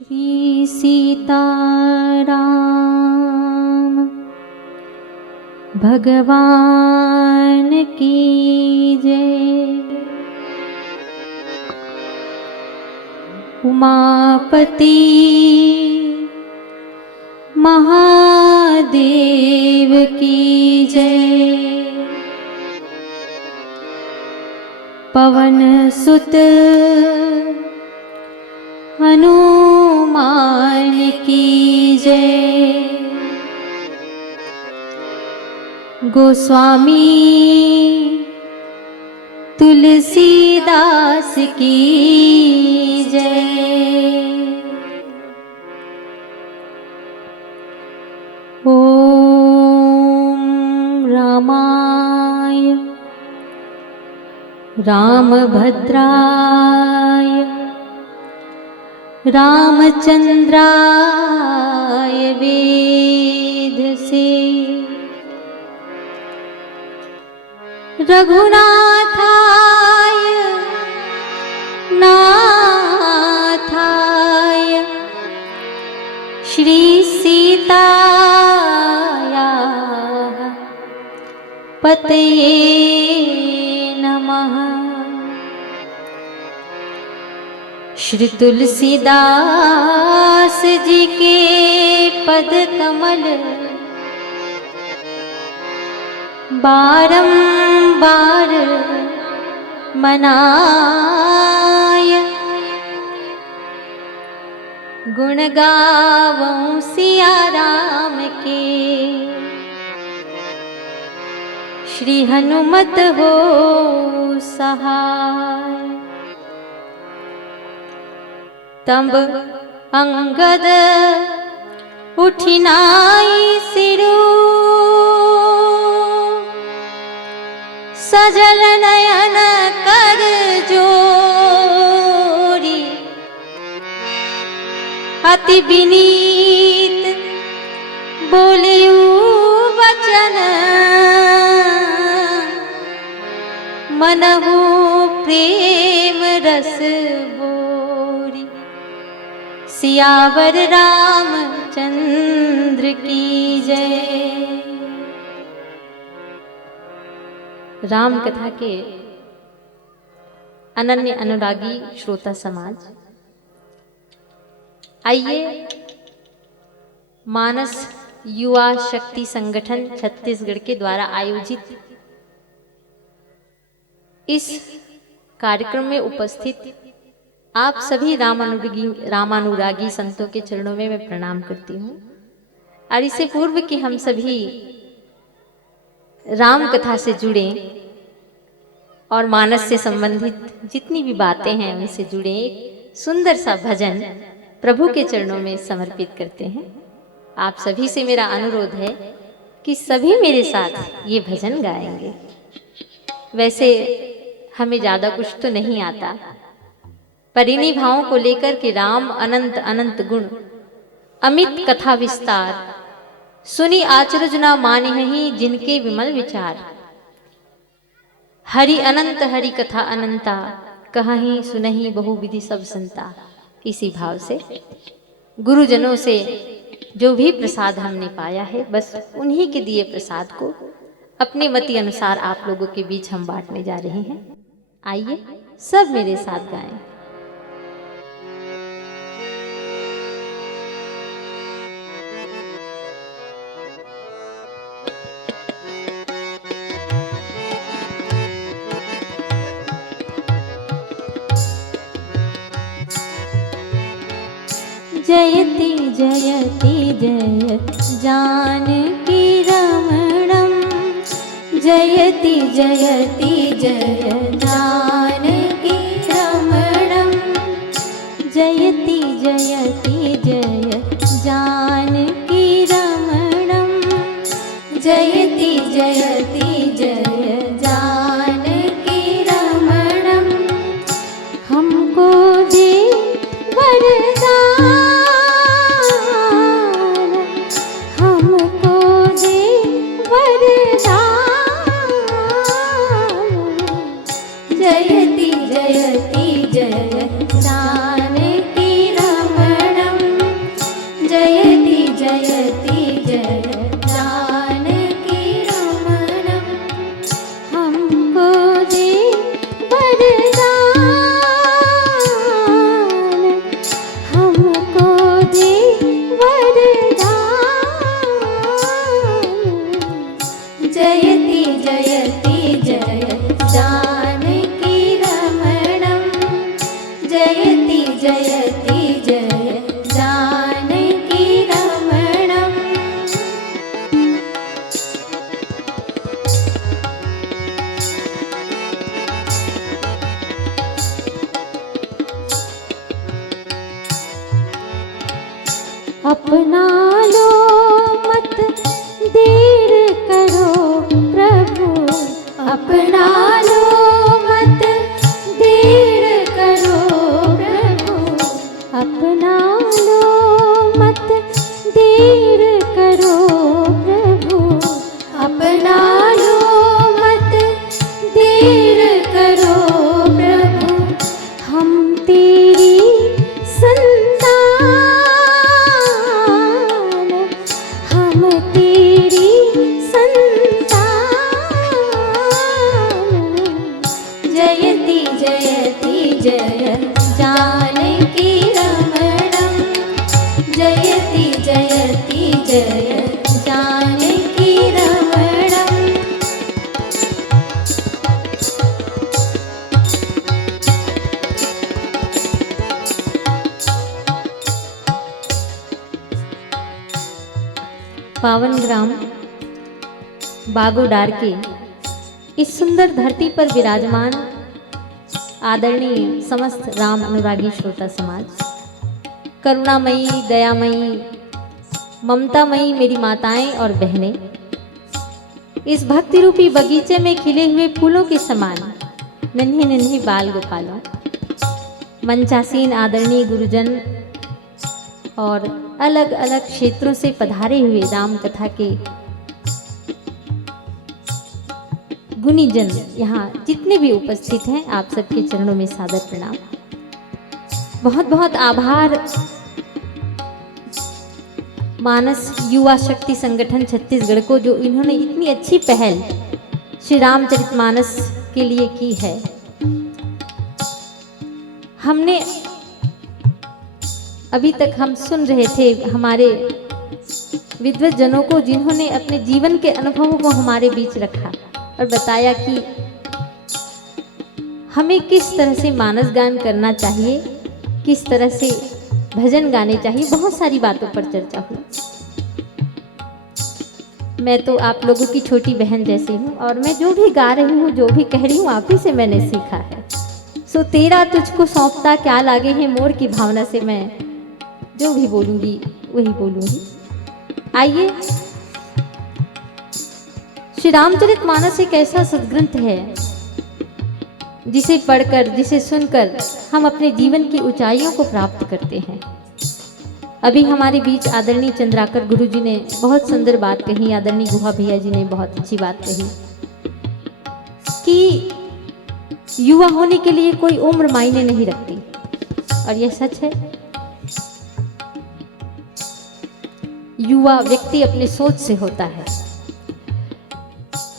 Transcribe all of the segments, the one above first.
श्री सीताराम भगवान की जय। उमापति महादेव की जय। पवन सुत हनुमान की जय। गोस्वामी तुलसीदास की जय। ओम रामाय रामभद्राय रामचंद्राय वेधसे। रघुनाथाय नाथाय श्री सीताया पतये नमः। श्री तुलसीदास जी के पद कमल बारंबार मनाय। गुण गावऊं सिया राम के श्री हनुमत हो सहाय। तब अंगद उठिनाई सिरु सजल नयन कर जोरी। अति विनीत बोलियु वचन मनहु प्रेम रस बोरी। सियावर रामचंद्र की जय। राम कथा के अनन्य अनुरागी श्रोता समाज, आइए मानस युवा शक्ति संगठन छत्तीसगढ़ के द्वारा आयोजित इस कार्यक्रम में उपस्थित आप सभी रामानुरागी संतों के चरणों में मैं प्रणाम करती हूँ। और इससे पूर्व कि हम सभी राम कथा से जुड़े और मानस से संबंधित जितनी भी बातें हैं उनसे जुड़े एक सुंदर सा भजन प्रभु के चरणों में समर्पित करते हैं। आप सभी से मेरा अनुरोध है कि सभी मेरे साथ ये भजन गाएंगे। वैसे हमें ज़्यादा कुछ तो नहीं आता, पर इन्हीं भावों को लेकर के राम अनंत अनंत गुण अमित कथा विस्तार सुनी आचरज न मानिहि जिनके विमल विचार। हरि अनंत हरि कथा अनंता कहीं सुनहि बहु विधि सब संता। इसी भाव से गुरुजनों से जो भी प्रसाद हमने पाया है बस उन्हीं के दिए प्रसाद को अपने मति अनुसार आप लोगों के बीच हम बांटने जा रहे हैं। आइए सब मेरे साथ गाएं। जयति जयति जय जानकी रमणं। जयति जयति जय जानकी रमणं। जयति जयति जय जानकी रमणं। जयति जयति जय जानकी रमणं। हमको दे वरदान, हमको दे वरदान। जयति जयति जय जानकी रमणम्। अपना लो मत देर करो प्रभु, अपना लो मत देर करो प्रभु, अपना लो मत देर करो प्रभु, अपना लो मत देर करो प्रभु। हम तेरी संतान, हम तेरी संतान, जयति जयति जय जानकी रमणम्, जयति जयति जय जानकी रमणम्। पावन ग्राम बागोडार के इस सुंदर धरती पर विराजमान आदरणीय समस्त राम अनुरागी श्रोता समाज, करुणामयी, दयामयी, ममतामयी मेरी माताएं और बहनें, इस भक्ति रूपी बगीचे में खिले हुए फूलों के समान नन्हे नन्हे बाल गोपालों, मंचासीन आदरणीय गुरुजन और अलग अलग क्षेत्रों से पधारे हुए राम कथा के गुणीजन, यहाँ जितने भी उपस्थित हैं, आप सबके चरणों में सादर प्रणाम। बहुत बहुत आभार मानस युवा शक्ति संगठन छत्तीसगढ़ को, जो इन्होंने इतनी अच्छी पहल श्री रामचरितमानस के लिए की है। हमने अभी तक हम सुन रहे थे हमारे विद्वज्जनों को, जिन्होंने अपने जीवन के अनुभवों को हमारे बीच रखा और बताया कि हमें किस तरह से मानस गान करना चाहिए, किस तरह से भजन गाने चाहिए। बहुत सारी बातों पर चर्चा हुई। मैं तो आप लोगों की छोटी बहन जैसी हूँ और मैं जो भी गा रही हूँ, जो भी कह रही हूँ, आप ही से मैंने सीखा है। सो तेरा तुझको सौंपता क्या लागे है मोर की भावना से मैं जो भी बोलूँगी वही बोलूँगी। आइए, श्री रामचरितमानस एक ऐसा सद्ग्रंथ है जिसे पढ़कर, जिसे सुनकर हम अपने जीवन की ऊंचाइयों को प्राप्त करते हैं। अभी हमारे बीच आदरणीय चंद्राकर गुरु जी ने बहुत सुंदर बात कही, आदरणीय गुहा भैया जी ने बहुत अच्छी बात कही कि युवा होने के लिए कोई उम्र मायने नहीं रखती, और यह सच है। युवा व्यक्ति अपने सोच से होता है।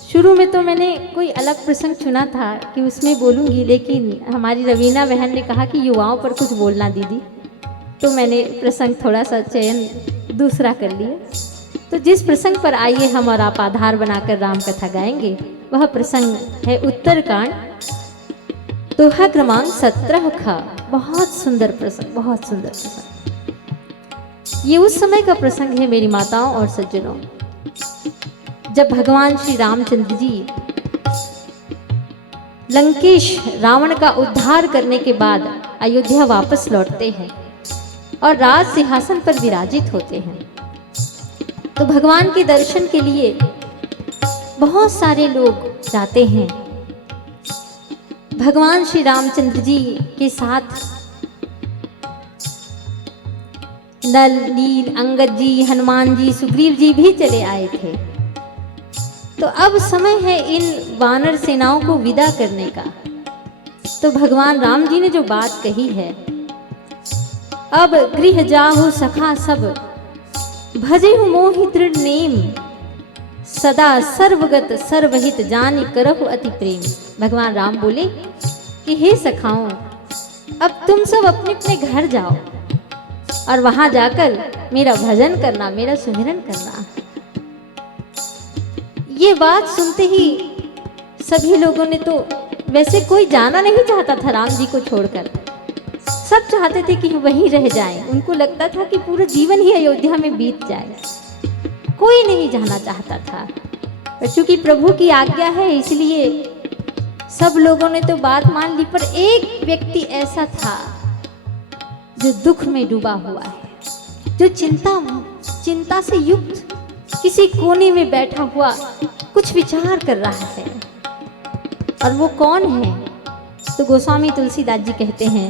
शुरू में तो मैंने कोई अलग प्रसंग चुना था कि उसमें बोलूँगी, लेकिन हमारी रवीना बहन ने कहा कि युवाओं पर कुछ बोलना दीदी, तो मैंने प्रसंग थोड़ा सा चयन दूसरा कर लिया। तो जिस प्रसंग पर आइए हम और आप आधार बनाकर राम कथा गाएंगे, वह प्रसंग है उत्तरकांड, दोहा क्रमांक 17 का। बहुत सुंदर प्रसंग, बहुत सुंदर प्रसंग। ये उस समय का प्रसंग है मेरी माताओं और सज्जनों, जब भगवान श्री रामचंद्र जी लंकेश रावण का उद्धार करने के बाद अयोध्या वापस लौटते हैं और राज सिंहासन पर विराजित होते हैं। तो भगवान के दर्शन के लिए बहुत सारे लोग जाते हैं। भगवान श्री रामचंद्र जी के साथ नल, नील, अंगद जी, हनुमान जी, सुग्रीव जी भी चले आए थे। तो अब समय है इन वानर सेनाओं को विदा करने का। तो भगवान राम जी ने जो बात कही है, अब गृह जाहु सखा सब, भजेहु मोहि दृढ़ नेम, सदा सर्वगत सर्वहित जानि करहु अति प्रेम। भगवान राम बोले कि हे सखाओं, अब तुम सब अपने अपने घर जाओ और वहां जाकर मेरा भजन करना, मेरा सुमिरन करना। ये बात सुनते ही सभी लोगों ने, तो वैसे कोई जाना नहीं चाहता था राम जी को छोड़कर, सब चाहते थे कि वहीं रह जाएं। उनको लगता था कि पूरा जीवन ही अयोध्या में बीत जाए, कोई नहीं जाना चाहता था। पर चूंकि प्रभु की आज्ञा है इसलिए सब लोगों ने तो बात मान ली। पर एक व्यक्ति ऐसा था जो दुख में डूबा हुआ है, जो चिंता से युक्त किसी कोने में बैठा हुआ कुछ विचार कर रहा है। और वो कौन है? तो गोस्वामी तुलसीदास जी कहते हैं,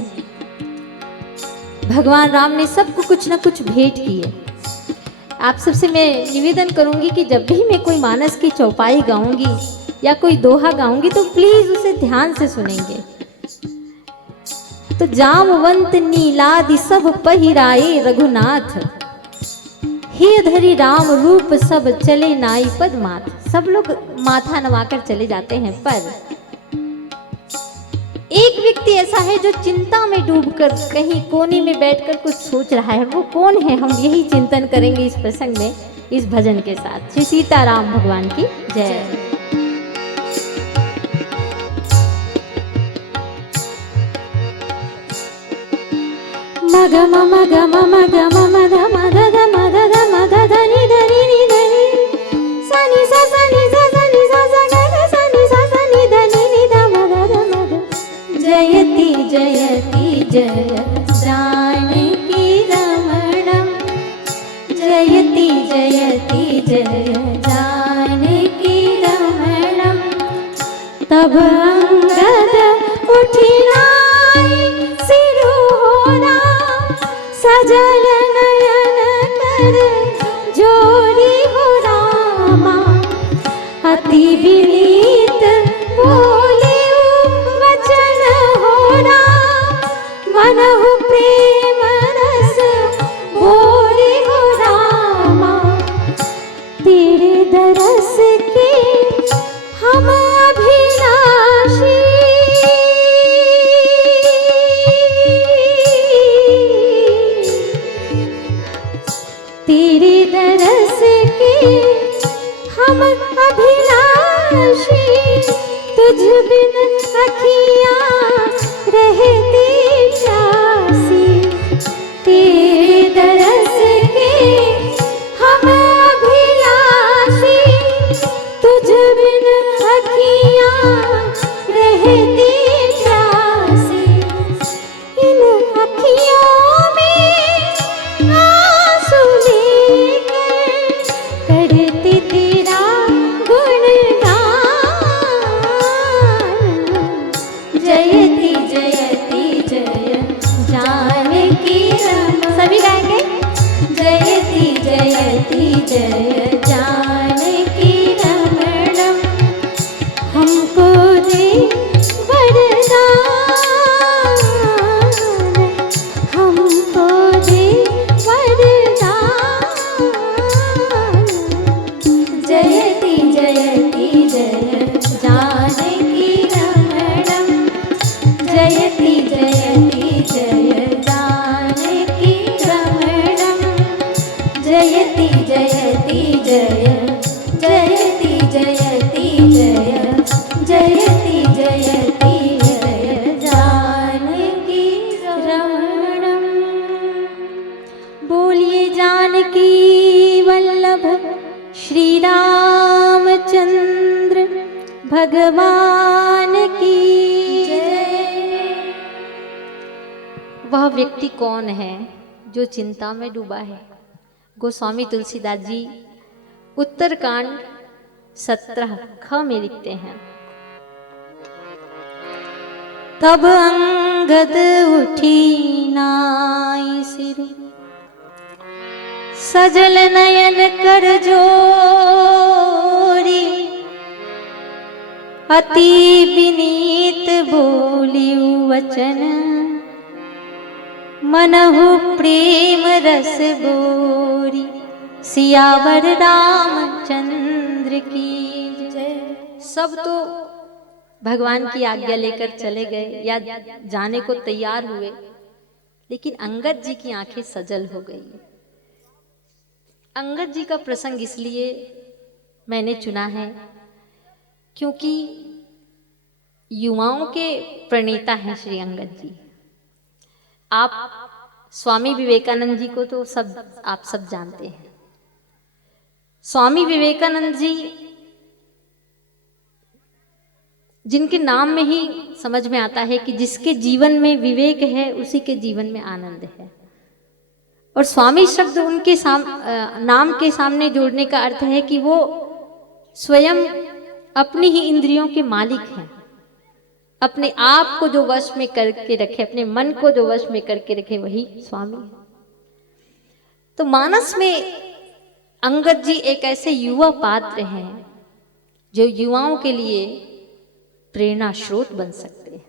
भगवान राम ने सबको कुछ ना कुछ भेंट किए। आप सबसे मैं निवेदन करूंगी कि जब भी मैं कोई मानस की चौपाई गाऊंगी या कोई दोहा गाऊंगी तो प्लीज उसे ध्यान से सुनेंगे। तो जामवंत नीलादि सब पहिराए रघुनाथ, हे धरी राम रूप सब चले नाई पदमाथ। सब लोग माथा नवाकर चले जाते हैं, पर एक व्यक्ति ऐसा है जो चिंता में डूबकर कहीं कोने में बैठकर कुछ सोच रहा है। वो कौन है? हम यही चिंतन करेंगे इस प्रसंग में, इस भजन के साथ। श्री सीताराम भगवान की जय। मग मग मग मग मग मग मग मग धनि धनि नि धनि सनि सा सनि सा सनि सा सा ग सनि सा सनि धनि नि ध मग मग। जयति जयति जय जानकी रमणम, जयति जयति जय जानकी रमणम। तब अंगद उठी सजल नयन कर जोरी हो रामा, अति विनीत बोले वचन हो राम। मनहु प्रेम रस बोरे हो रामा, तेरे दरस के हम अभिलाषी। तेरे दरस के हम अभिलाषी, तुझ बिन अखियाँ रहती प्यासी। तेरे दरस के हम अभिलाषी, तुझ बिन अखियाँ रहती प्यासी। इन अखियों जय जानकी रमणम, हमको दे वरदान, हमको दे वरदान। जयति जयति जय जानकी रमणम, जयति जयति जय जानकी रमणम। जयति जयति जय जयति जयति जय जयति जयति जय जानकी रमणम। बोलिए जानकी वल्लभ श्री रामचंद्र भगवान की जय। वह व्यक्ति कौन है जो चिंता में डूबा है? गोस्वामी तुलसीदास जी उत्तरकांड 17 ख में लिखते हैं, तब अंगद उठी नाई सिर, सजल नयन कर जोरी। अति विनीत बोली वचन, मनहु प्रेम रस बोरी। सियावर रामचंद्र की जय। सब तो भगवान की आज्ञा लेकर चले गए या जाने को तैयार हुए, लेकिन अंगद जी की आंखें सजल हो गई। अंगद जी का प्रसंग इसलिए मैंने चुना है क्योंकि युवाओं के प्रणेता हैं श्री अंगद जी। आप स्वामी विवेकानंद जी को तो आप सब जानते हैं। स्वामी विवेकानंद जी जिनके नाम में ही समझ में आता है कि जिसके जीवन में विवेक है उसी के जीवन में आनंद है। और स्वामी शब्द उनके नाम के सामने जोड़ने का अर्थ है कि वो स्वयं अपनी ही इंद्रियों के मालिक हैं। अपने आप को जो वश में करके रखे, अपने मन को जो वश में करके रखे, वही स्वामी है। तो मानस में अंगद जी एक ऐसे युवा पात्र हैं जो युवाओं के लिए प्रेरणा स्रोत बन सकते हैं।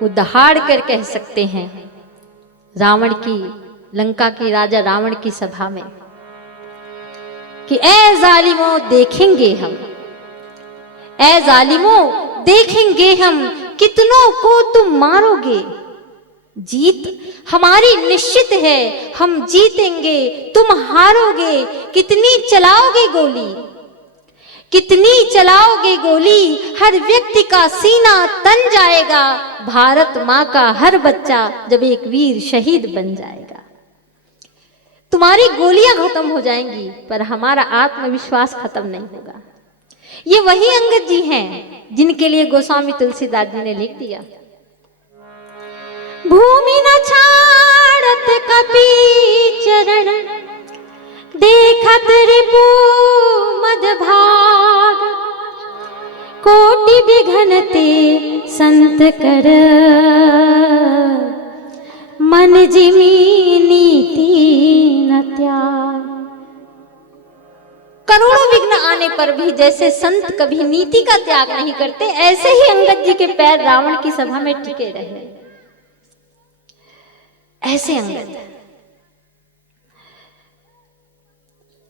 वो दहाड़ कर कह सकते हैं रावण की, लंका के राजा रावण की सभा में कि ए जालिमों देखेंगे हम, ए जालिमों देखेंगे हम, कितनों को तुम मारोगे। जीत हमारी निश्चित है, हम जीतेंगे, तुम हारोगे। कितनी चलाओगे गोली, कितनी चलाओगे गोली, हर व्यक्ति का सीना तन जाएगा। भारत माँ का हर बच्चा जब एक वीर शहीद बन जाएगा। तुम्हारी गोलियां खत्म हो जाएंगी पर हमारा आत्मविश्वास खत्म नहीं होगा। ये वही अंगद जी हैं जिनके लिए गोस्वामी तुलसीदास जी ने लिख दिया, भूमि न छाड़त कपि चरण, देखत रिपु मद भाग। कोटि विघ्नते संत कर, मन जिमी नीति न त्याग। करोड़ों विघ्न आने पर भी जैसे संत कभी नीति का त्याग नहीं करते, ऐसे ही अंगद जी के पैर रावण की सभा में टिके रहे। ऐसे अंगद।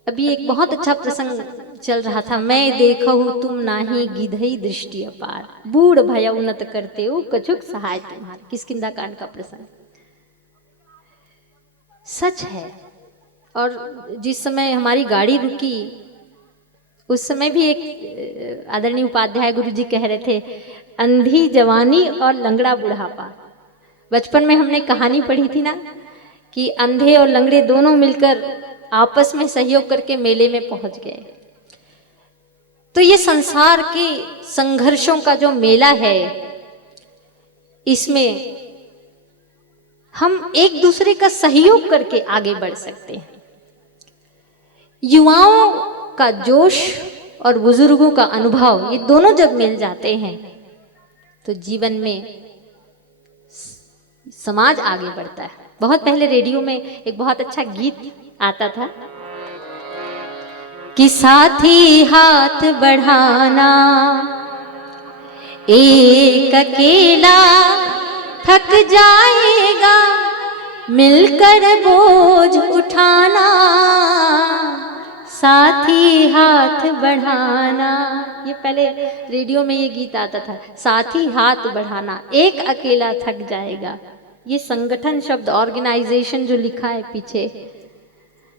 अभी एक बहुत अच्छा प्रसंग चल रहा था, मैं देखहु तुम नाही गिधई दृष्टि अपार, बूढ़ भय उन्नत करते हो कछुक सहाय तुम्हार। किष्किंधा कांड का प्रसंग सच है। और जिस समय हमारी गाड़ी रुकी उस समय भी एक आदरणीय उपाध्याय गुरु जी कह रहे थे, अंधी जवानी और लंगड़ा बुढ़ापा। बचपन में हमने कहानी पढ़ी थी ना कि अंधे और लंगड़े दोनों मिलकर आपस में सहयोग करके मेले में पहुंच गए। तो ये संसार के संघर्षों का जो मेला है, इसमें हम एक दूसरे का सहयोग करके आगे बढ़ सकते हैं। युवाओं का जोश और बुजुर्गों का अनुभव, ये दोनों जब मिल जाते हैं तो जीवन में समाज आगे बढ़ता है। बहुत पहले रेडियो में एक बहुत अच्छा गीत आता था कि साथी हाथ बढ़ाना, एक अकेला थक जाएगा, मिलकर बोझ उठाना, साथी हाथ बढ़ाना। ये पहले रेडियो में ये गीत आता था, साथी हाथ बढ़ाना, एक अकेला थक जाएगा। ये संगठन शब्द, ऑर्गेनाइजेशन जो लिखा है पीछे,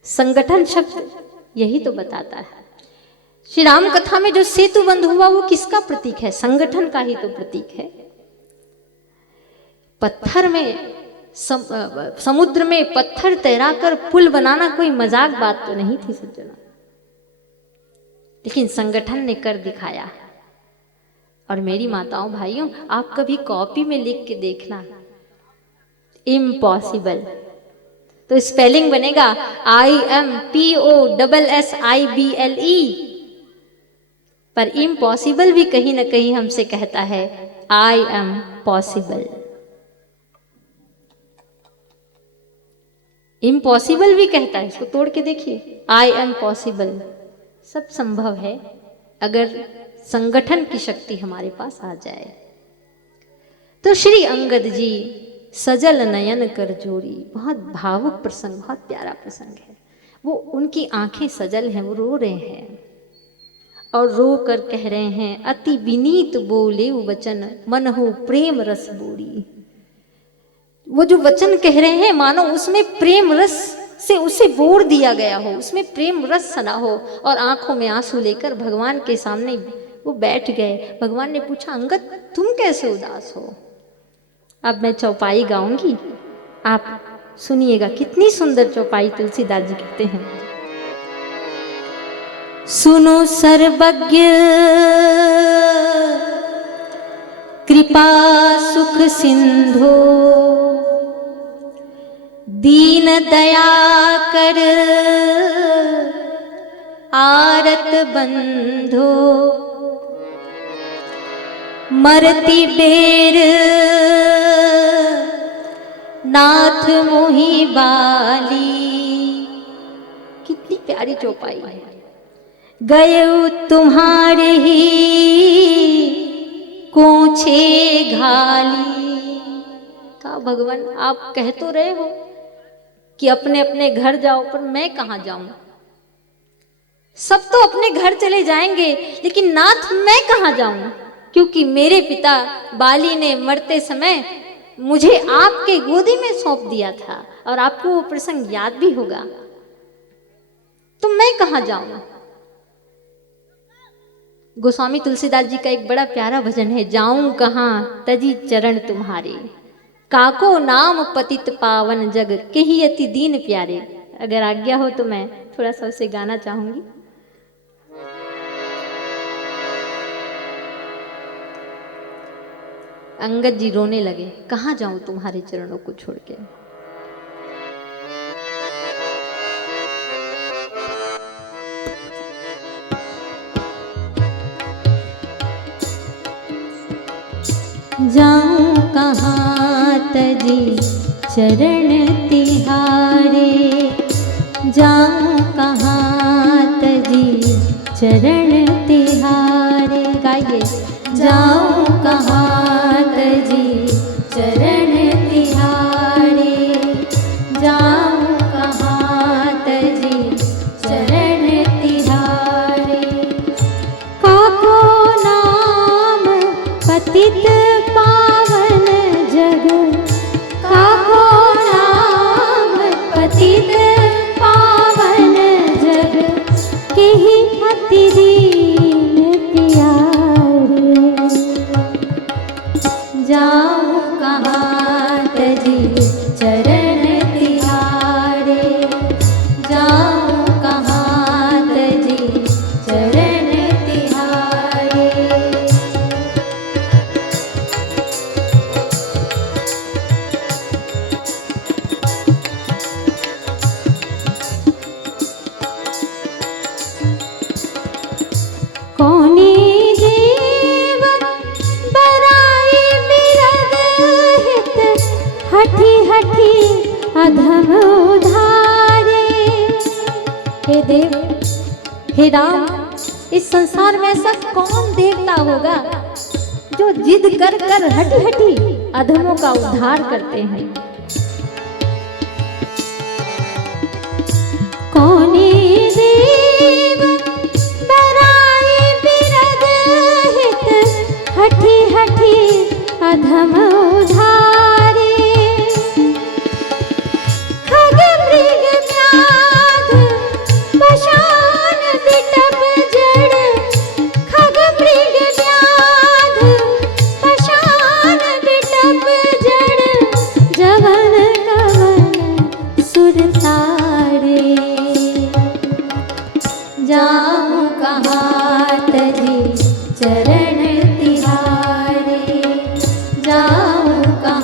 संगठन शब्द यही तो बताता है। श्री राम कथा में जो सेतु बंध हुआ वो किसका प्रतीक है? संगठन का ही तो प्रतीक है। पत्थर में समुद्र में पत्थर तैराकर पुल बनाना कोई मजाक बात तो नहीं थी सज्जनों, लेकिन संगठन ने कर दिखाया। और मेरी माताओं भाइयों, आप कभी कॉपी में लिख के देखना इम्पॉसिबल, तो स्पेलिंग बनेगा IMPOSSIBLE, पर इम्पॉसिबल भी कहीं ना कहीं हमसे कहता है आई एम पॉसिबल। इम्पॉसिबल भी कहता है, इसको तोड़ के देखिए, आई एम पॉसिबल। सब संभव है अगर संगठन की शक्ति हमारे पास आ जाए। तो श्री अंगद जी सजल नयन कर जोरी, बहुत भावुक प्रसंग, बहुत प्यारा प्रसंग है। वो उनकी आंखें सजल हैं, वो रो रहे हैं और रो कर कह रहे हैं, अति विनीत बोले वो वचन, मन हो प्रेम रस बोरी। वो जो वचन कह रहे हैं मानो उसमें प्रेम रस से उसे बोर दिया गया हो, उसमें प्रेम रस सना हो, और आंखों में आंसू लेकर भगवान के सामने वो बैठ गए। भगवान ने पूछा, अंगद तुम कैसे उदास हो? अब मैं चौपाई गाऊंगी, आप सुनिएगा। कितनी सुंदर चौपाई तुलसीदास जी कहते हैं। सुनो सर्वज्ञ कृपा सुख सिंधो, दीन दया कर आरत बंधो, मरती बेर नाथ मोही बाली। कितनी प्यारी चौपाई है। गए तुम्हारे ही कोछे घाली। कहा भगवान आप कह तो रहे हो कि अपने अपने घर जाओ, पर मैं कहाँ जाऊं? सब तो अपने घर चले जाएंगे, लेकिन नाथ मैं कहाँ जाऊं? क्योंकि मेरे पिता बाली ने मरते समय मुझे आपके गोदी में सौंप दिया था, और आपको वो प्रसंग याद भी होगा। तो मैं कहाँ जाऊं? गोस्वामी तुलसीदास जी का एक बड़ा प्यारा भजन है, जाऊं कहाँ तजी चरण तुम्हारे, काको नाम पतित पावन जग केहि अति दीन प्यारे। अगर आज्ञा हो तो मैं थोड़ा सा उसे गाना चाहूंगी। अंगद जी रोने लगे, कहाँ जाऊं तुम्हारे चरणों को छोड़ के। जाऊं कहाँ तजी चरण तिहारे, जाऊं कहाँ तजी चरण तिहारे। गाइए, जाऊं कहाँ तजी चरण तिहारे, जाऊं कहाँ तजी चरण तिहारे। काको नाम पतित पावन जग, काको नाम पतित पावन जग केहि अति दीन प्यारे। जाऊं कहाँ तजी चरण तिहारे, जाऊं कहाँ तजी चरण तिहारे। कौनी देव बराई बिरद हित, हठी हठी अधम उधारे। हे देव, हे राम, इस संसार में ऐसा कौन देवता होगा जो जिद कर कर हठी हठी अधमों का उद्धार करते हैं। कौनी देव बराई बिरद हित, हठी हठी अधम उधारे। खग मृग व्याध पाषाण विटप जड़, खग मृग व्याध पाषाण विटप जड़, जवन कवन सुर तारे। जाऊं कहाँ तजी चरण तिहारे, जाऊं कहाँ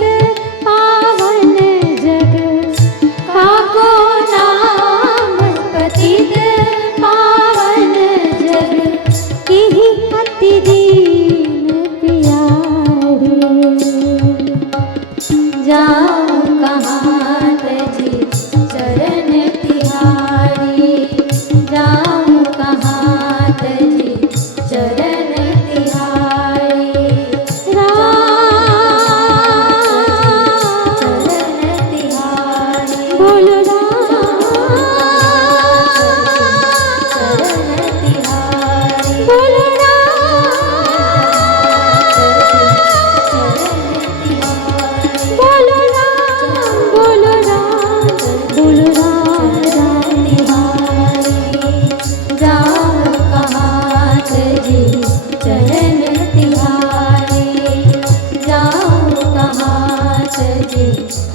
पतित पावन जग काको नाम, पतित पावन जग इहि अति दीन प्यारे। जाऊं कहाँ तजी चरण तिहारी, जाऊं कहाँ तजी चरण तिहारी। चरण तिहारी बोल चरण तिहारी बोल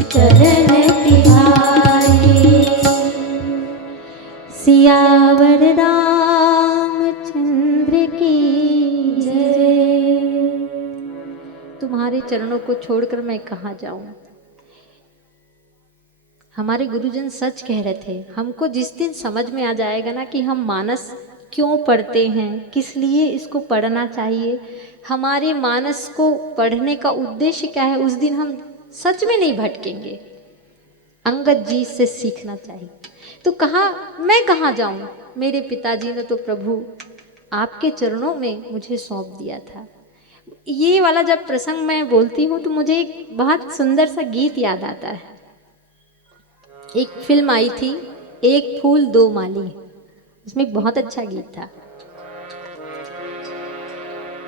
चरण तिहारी। सियावर रामचंद्र की जय। तुम्हारे चरणों को छोड़कर मैं कहाँ जाऊं। हमारे गुरुजन सच कह रहे थे। हमको जिस दिन समझ में आ जाएगा ना कि हम मानस क्यों पढ़ते हैं, किस लिए इसको पढ़ना चाहिए, हमारे मानस को पढ़ने का उद्देश्य क्या है, उस दिन हम सच में नहीं भटकेंगे। अंगद जी से सीखना चाहिए। तो कहा मैं कहाँ जाऊं, मेरे पिताजी ने तो प्रभु आपके चरणों में मुझे सौंप दिया था। ये वाला जब प्रसंग मैं बोलती हूँ तो मुझे एक बहुत सुंदर सा गीत याद आता है। एक फिल्म आई थी एक फूल दो माली, उसमें एक बहुत अच्छा गीत था।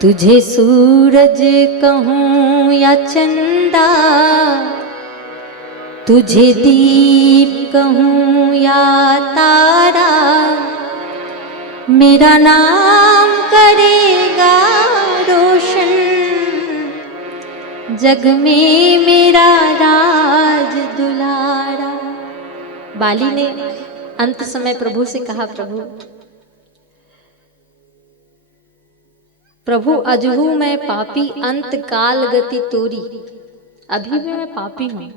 तुझे सूरज कहूँ या चंदा, तुझे दीप कहूँ या तारा, मेरा नाम करेगा रोशन, जग में मेरा राज दुलारा। बाली ने अंत समय प्रभु से कहा, प्रभु अजहू मैं पापी, अंत काल गति तोरी। अभी भी मैं पापी हूं।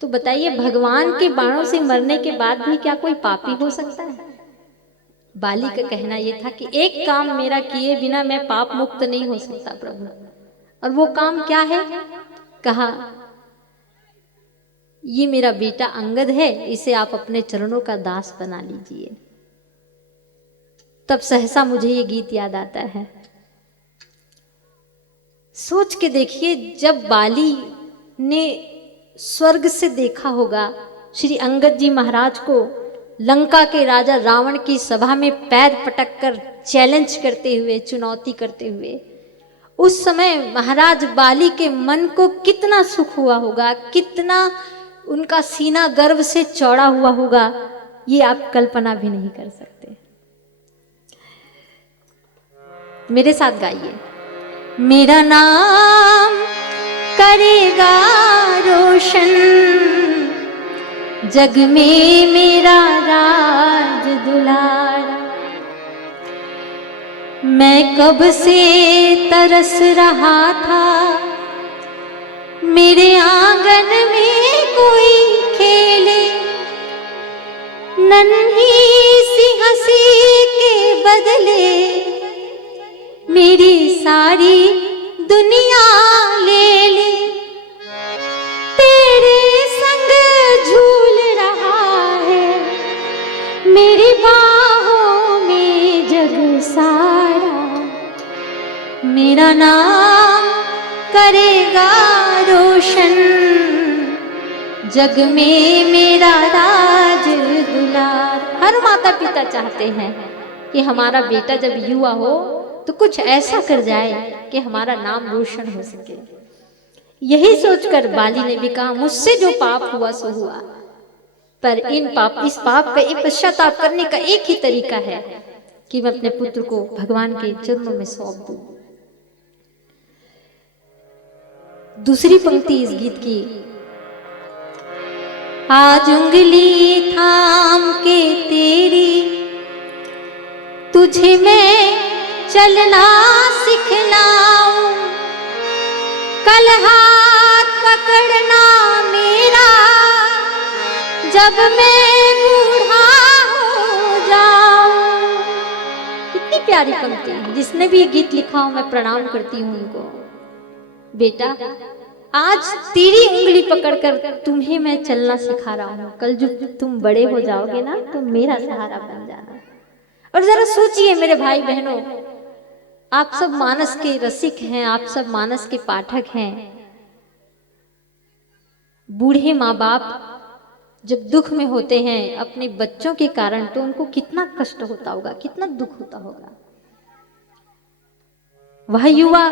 तो बताइए भगवान के बाणों से मरने के बाद भी क्या कोई पापी हो सकता है? बाली का कहना यह था कि एक काम मेरा किए बिना मैं पाप मुक्त नहीं हो सकता प्रभु। और वो काम क्या है? कहा ये मेरा बेटा अंगद है, इसे आप अपने चरणों का दास बना लीजिए। तब सहसा मुझे ये गीत याद आता है। सोच के देखिए, जब बाली ने स्वर्ग से देखा होगा श्री अंगद जी महाराज को लंका के राजा रावण की सभा में पैर पटक कर चैलेंज करते हुए, चुनौती करते हुए, उस समय महाराज बाली के मन को कितना सुख हुआ होगा, कितना उनका सीना गर्व से चौड़ा हुआ होगा, ये आप कल्पना भी नहीं कर सकते। मेरे साथ गाइए। मेरा नाम करेगा रोशन, जग में मेरा राज दुलारा। मैं कब से तरस रहा था, मेरे आंगन में कोई खेले, नन्ही सी हंसी के बदले मेरी सारी दुनिया ले ले। तेरे संग झूल रहा है मेरी बाहों में जग सारा, मेरा नाम करेगा रोशन, जग में मेरा राज दुलार। हर माता पिता चाहते हैं कि हमारा बेटा जब युवा हो तो कुछ ऐसा कर जाए कि हमारा नाम रोशन हो सके। यही सोचकर बाली ने भी कहा, मुझसे जो पाप हुआ सो हुआ, पर इस पाप का एक पश्चाताप करने का एक ही तरीका है कि मैं अपने पुत्र को भगवान के चरणों में सौंप दूं। दूसरी पंक्ति इस गीत की, आज उंगली थाम के तेरी तुझे मैं चलना सिखलाऊं, कल हाथ पकड़ना मेरा जब मैं बूढ़ा हो जाऊं। कितनी प्यारी पंक्ति है। जिसने भी ये गीत लिखा हो मैं प्रणाम करती हूँ उनको। बेटा आज तेरी उंगली पकड़कर तुम्हें मैं चलना सिखा रहा हूँ, कल जब तुम बड़े हो जाओगे ना तुम मेरा सहारा बन जाना। और जरा सोचिए मेरे भाई बहनों, आप सब मानस के रसिक हैं, आप सब मानस के पाठक हैं। बूढ़े माँ बाप जब दुख में होते हैं अपने बच्चों के कारण तो उनको कितना कष्ट होता होगा, कितना दुख होता होगा। वह युवा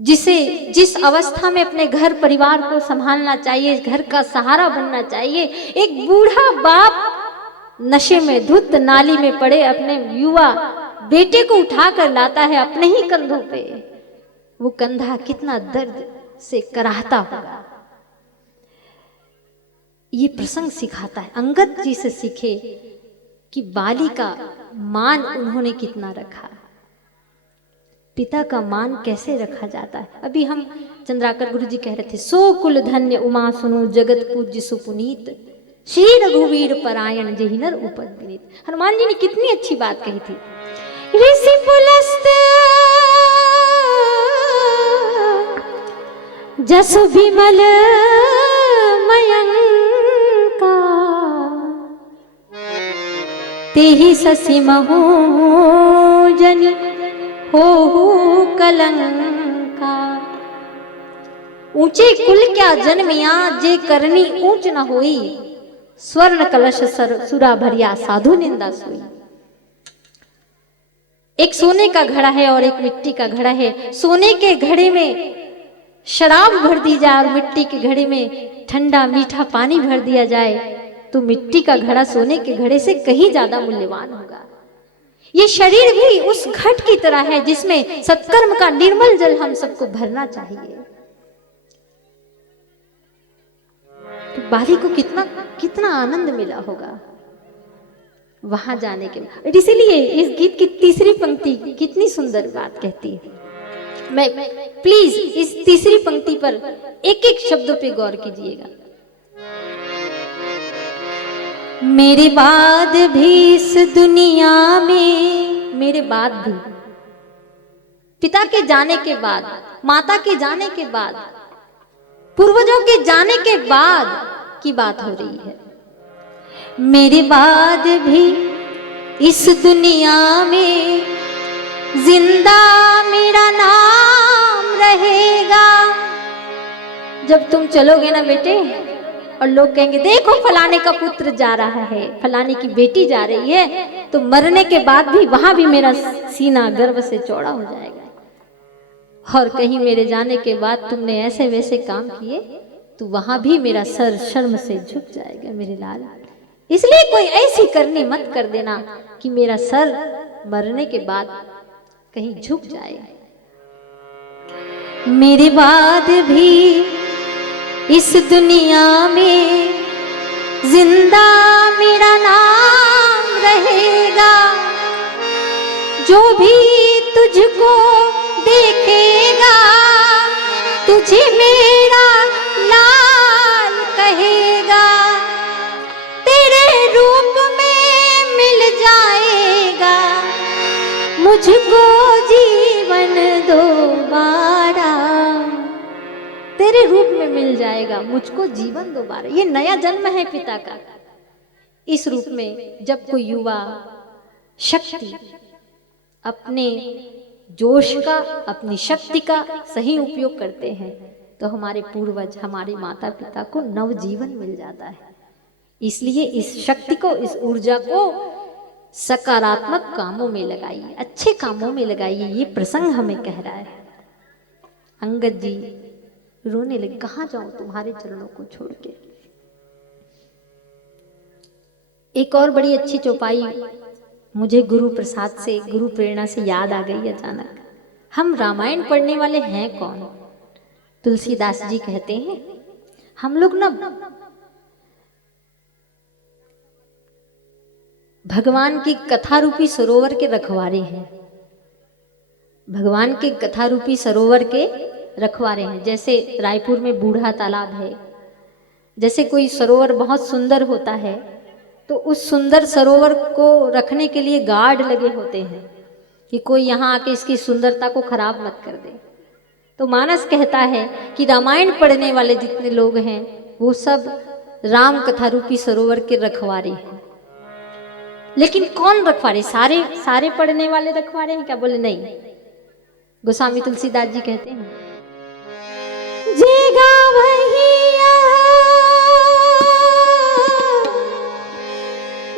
जिस अवस्था में अपने घर परिवार को संभालना चाहिए, घर का सहारा बनना चाहिए, एक बूढ़ा बाप नशे में धुत नाली में पड़े अपने युवा बेटे को उठाकर लाता है अपने ही कंधों पे। वो कंधा कितना दर्द से कराहता होगा। ये प्रसंग सिखाता है, अंगद जी से सीखे कि बाली का मान उन्होंने कितना रखा, पिता का मान कैसे रखा जाता है। अभी हम चंद्राकर गुरु जी कह रहे थे, सो कुल धन्य उमा सुनो जगत पूज्य सुपुनीत, श्री रघुवीर परायण जेहि नर उपद विनीत। हनुमान जी ने कितनी अच्छी बात कही थी। ऋषि पुलस्त जसु विमल मयंका, तेहि ससि महु जनि हो कलंका। ऊंचे कुल क्या जन्मिया जे करनी ऊंच न होई, स्वर्ण कलश सुरा भरिया साधु निंदा सोई। एक सोने का घड़ा है और एक मिट्टी का घड़ा है। सोने के घड़े में शराब भर दी जाए और मिट्टी के घड़े में ठंडा मीठा पानी भर दिया जाए तो मिट्टी का घड़ा सोने के घड़े से कहीं ज्यादा मूल्यवान होगा। ये शरीर भी उस घट की तरह है जिसमें सत्कर्म का निर्मल जल हम सबको भरना चाहिए। तो बाली को कितना कितना आनंद मिला होगा वहां जाने के बाद। इसीलिए इस गीत की तीसरी पंक्ति कितनी सुंदर बात कहती है। मैं प्लीज इस तीसरी पंक्ति पर एक एक शब्दों पे गौर कीजिएगा। मेरे बाद भी इस दुनिया में, मेरे बाद भी, पिता के जाने के बाद, माता के जाने के बाद, पूर्वजों के जाने के बाद की बात हो रही है। मेरे बाद भी इस दुनिया में जिंदा मेरा नाम रहेगा। जब तुम चलोगे ना बेटे और लोग कहेंगे देखो फलाने का पुत्र जा रहा है, फलाने की बेटी जा रही है, तो मरने के बाद भी वहां भी मेरा सीना गर्व से चौड़ा हो जाएगा। और कहीं मेरे जाने के बाद तुमने ऐसे वैसे काम किए तो वहां भी मेरा सर शर्म से झुक जाएगा मेरे लाल। इसलिए कोई ऐसी करनी मत कर देना कि मेरा सर मरने के बाद कहीं झुक जाए। मेरे बाद भी इस दुनिया में जिंदा मेरा नाम रहेगा। जो भी तुझको देखेगा तुझे मेरा लाल कहेगा। तेरे रूप में मिल जाएगा मुझको जीवन दोबारा। तेरे रूप में मिल जाएगा मुझको जीवन दोबारा। ये नया जन्म है पिता का। इस रूप में जब कोई युवा शक्ति, अपने जोश का, अपनी शक्ति का सही उपयोग करते हैं तो हमारे पूर्वज, हमारे माता पिता को नवजीवन मिल जाता है। इसलिए इस शक्ति को, इस ऊर्जा को सकारात्मक कामों में लगाइए, अच्छे कामों में लगाइए। ये प्रसंग हमें कह रहा है। अंगद जी रोने लगे, कहां जाऊं तुम्हारे चरणों को छोड़ के। एक और बड़ी अच्छी चौपाई मुझे गुरु प्रसाद से, गुरु प्रेरणा से याद आ गई अचानक। हम रामायण पढ़ने वाले हैं कौन? तुलसीदास जी कहते हैं हम लोग ना भगवान की कथा रूपी सरोवर के रखवारे हैं। भगवान के कथा रूपी सरोवर के रखवारे हैं। जैसे रायपुर में बूढ़ा तालाब है, जैसे कोई सरोवर बहुत सुंदर होता है तो उस सुंदर सरोवर को रखने के लिए गार्ड लगे होते हैं कि कोई यहाँ आके इसकी सुंदरता को खराब मत कर दे। तो मानस कहता है कि रामायण पढ़ने वाले जितने लोग हैं वो सब राम कथा रूपी सरोवर के रखवारे हैं। लेकिन कौन रखवारे? सारे सारे पढ़ने वाले रखवारे हैं क्या? बोले नहीं। गोस्वामी तुलसीदास जी कहते हैं, जेगा वहिया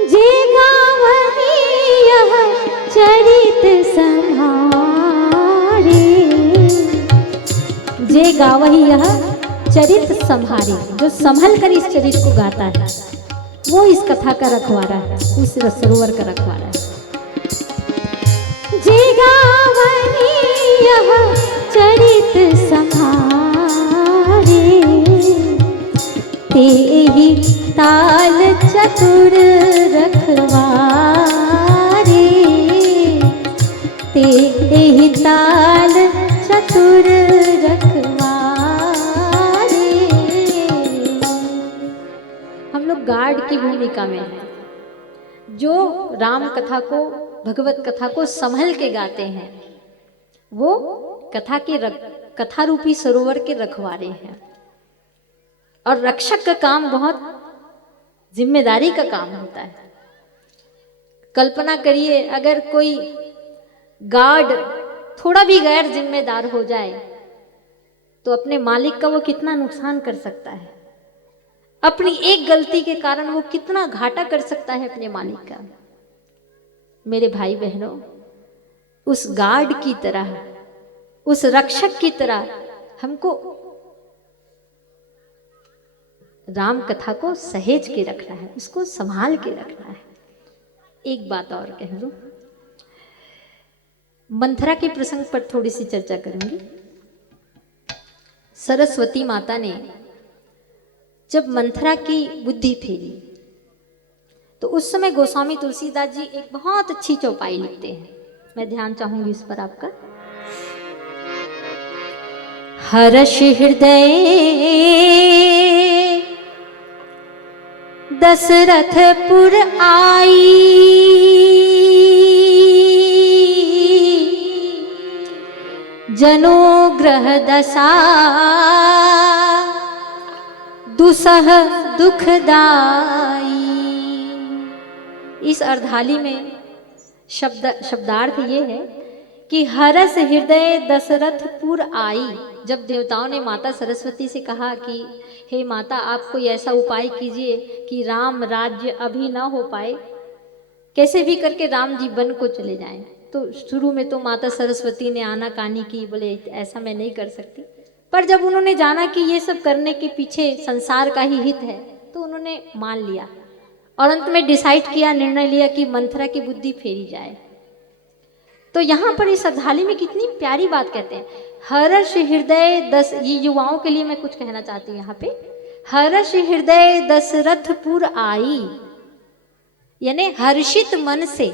जेगा वहिया चरित संहारे, जेगा वहिया चरित संहारे, जो संभल कर इस चरित को गाता है वो इस कथा का रखवारा है, उस सरोवर का रखवारा है। जेगा वहिया चरित संहारे, तेहि ताल चतुर रखवारे, तेहि ताल चतुर रखवारे। हम लोग गार्ड की भूमिका में हैं, जो राम कथा को, भगवत कथा को संभल के गाते हैं, वो कथा रूपी सरोवर के रखवारे हैं। और रक्षक का काम बहुत जिम्मेदारी का काम होता है। कल्पना करिए अगर कोई गार्ड थोड़ा भी गैर जिम्मेदार हो जाए तो अपने मालिक का वो कितना नुकसान कर सकता है, अपनी एक गलती के कारण वो कितना घाटा कर सकता है अपने मालिक का। मेरे भाई बहनों, उस गार्ड की तरह, उस रक्षक की तरह हमको राम कथा को सहेज के रखना है, उसको संभाल के रखना है। एक बात और कह दूं, मंथरा के प्रसंग पर थोड़ी सी चर्चा करूंगी। सरस्वती माता ने जब मंथरा की बुद्धि फेरी तो उस समय गोस्वामी तुलसीदास जी एक बहुत अच्छी चौपाई लिखते हैं। मैं ध्यान चाहूंगी इस पर आपका। हर्ष हृदय दशरथपुर आई, जनोग्रह दशा दुसह दुखदाई। इस अर्धाली में शब्दार्थ ये है कि हर्ष हृदय दशरथपुर आई। जब देवताओं ने माता सरस्वती से कहा कि हे माता, आप कोई ऐसा उपाय कीजिए कि राम राज्य अभी ना हो पाए, कैसे भी करके राम जी वन को चले जाएं। तो शुरू में तो माता सरस्वती ने आनाकानी की, बोले ऐसा मैं नहीं कर सकती। पर जब उन्होंने जाना कि ये सब करने के पीछे संसार का ही हित है तो उन्होंने मान लिया और अंत में डिसाइड किया, निर्णय लिया कि मंथरा की बुद्धि फेरी जाए। तो यहाँ पर इस अर्धाली में कितनी प्यारी बात कहते हैं, हर्ष हृदय ये युवाओं के लिए मैं कुछ कहना चाहती हूँ यहाँ पे। हर्ष हृदय दशरथपुर आई, यानी हर्षित मन से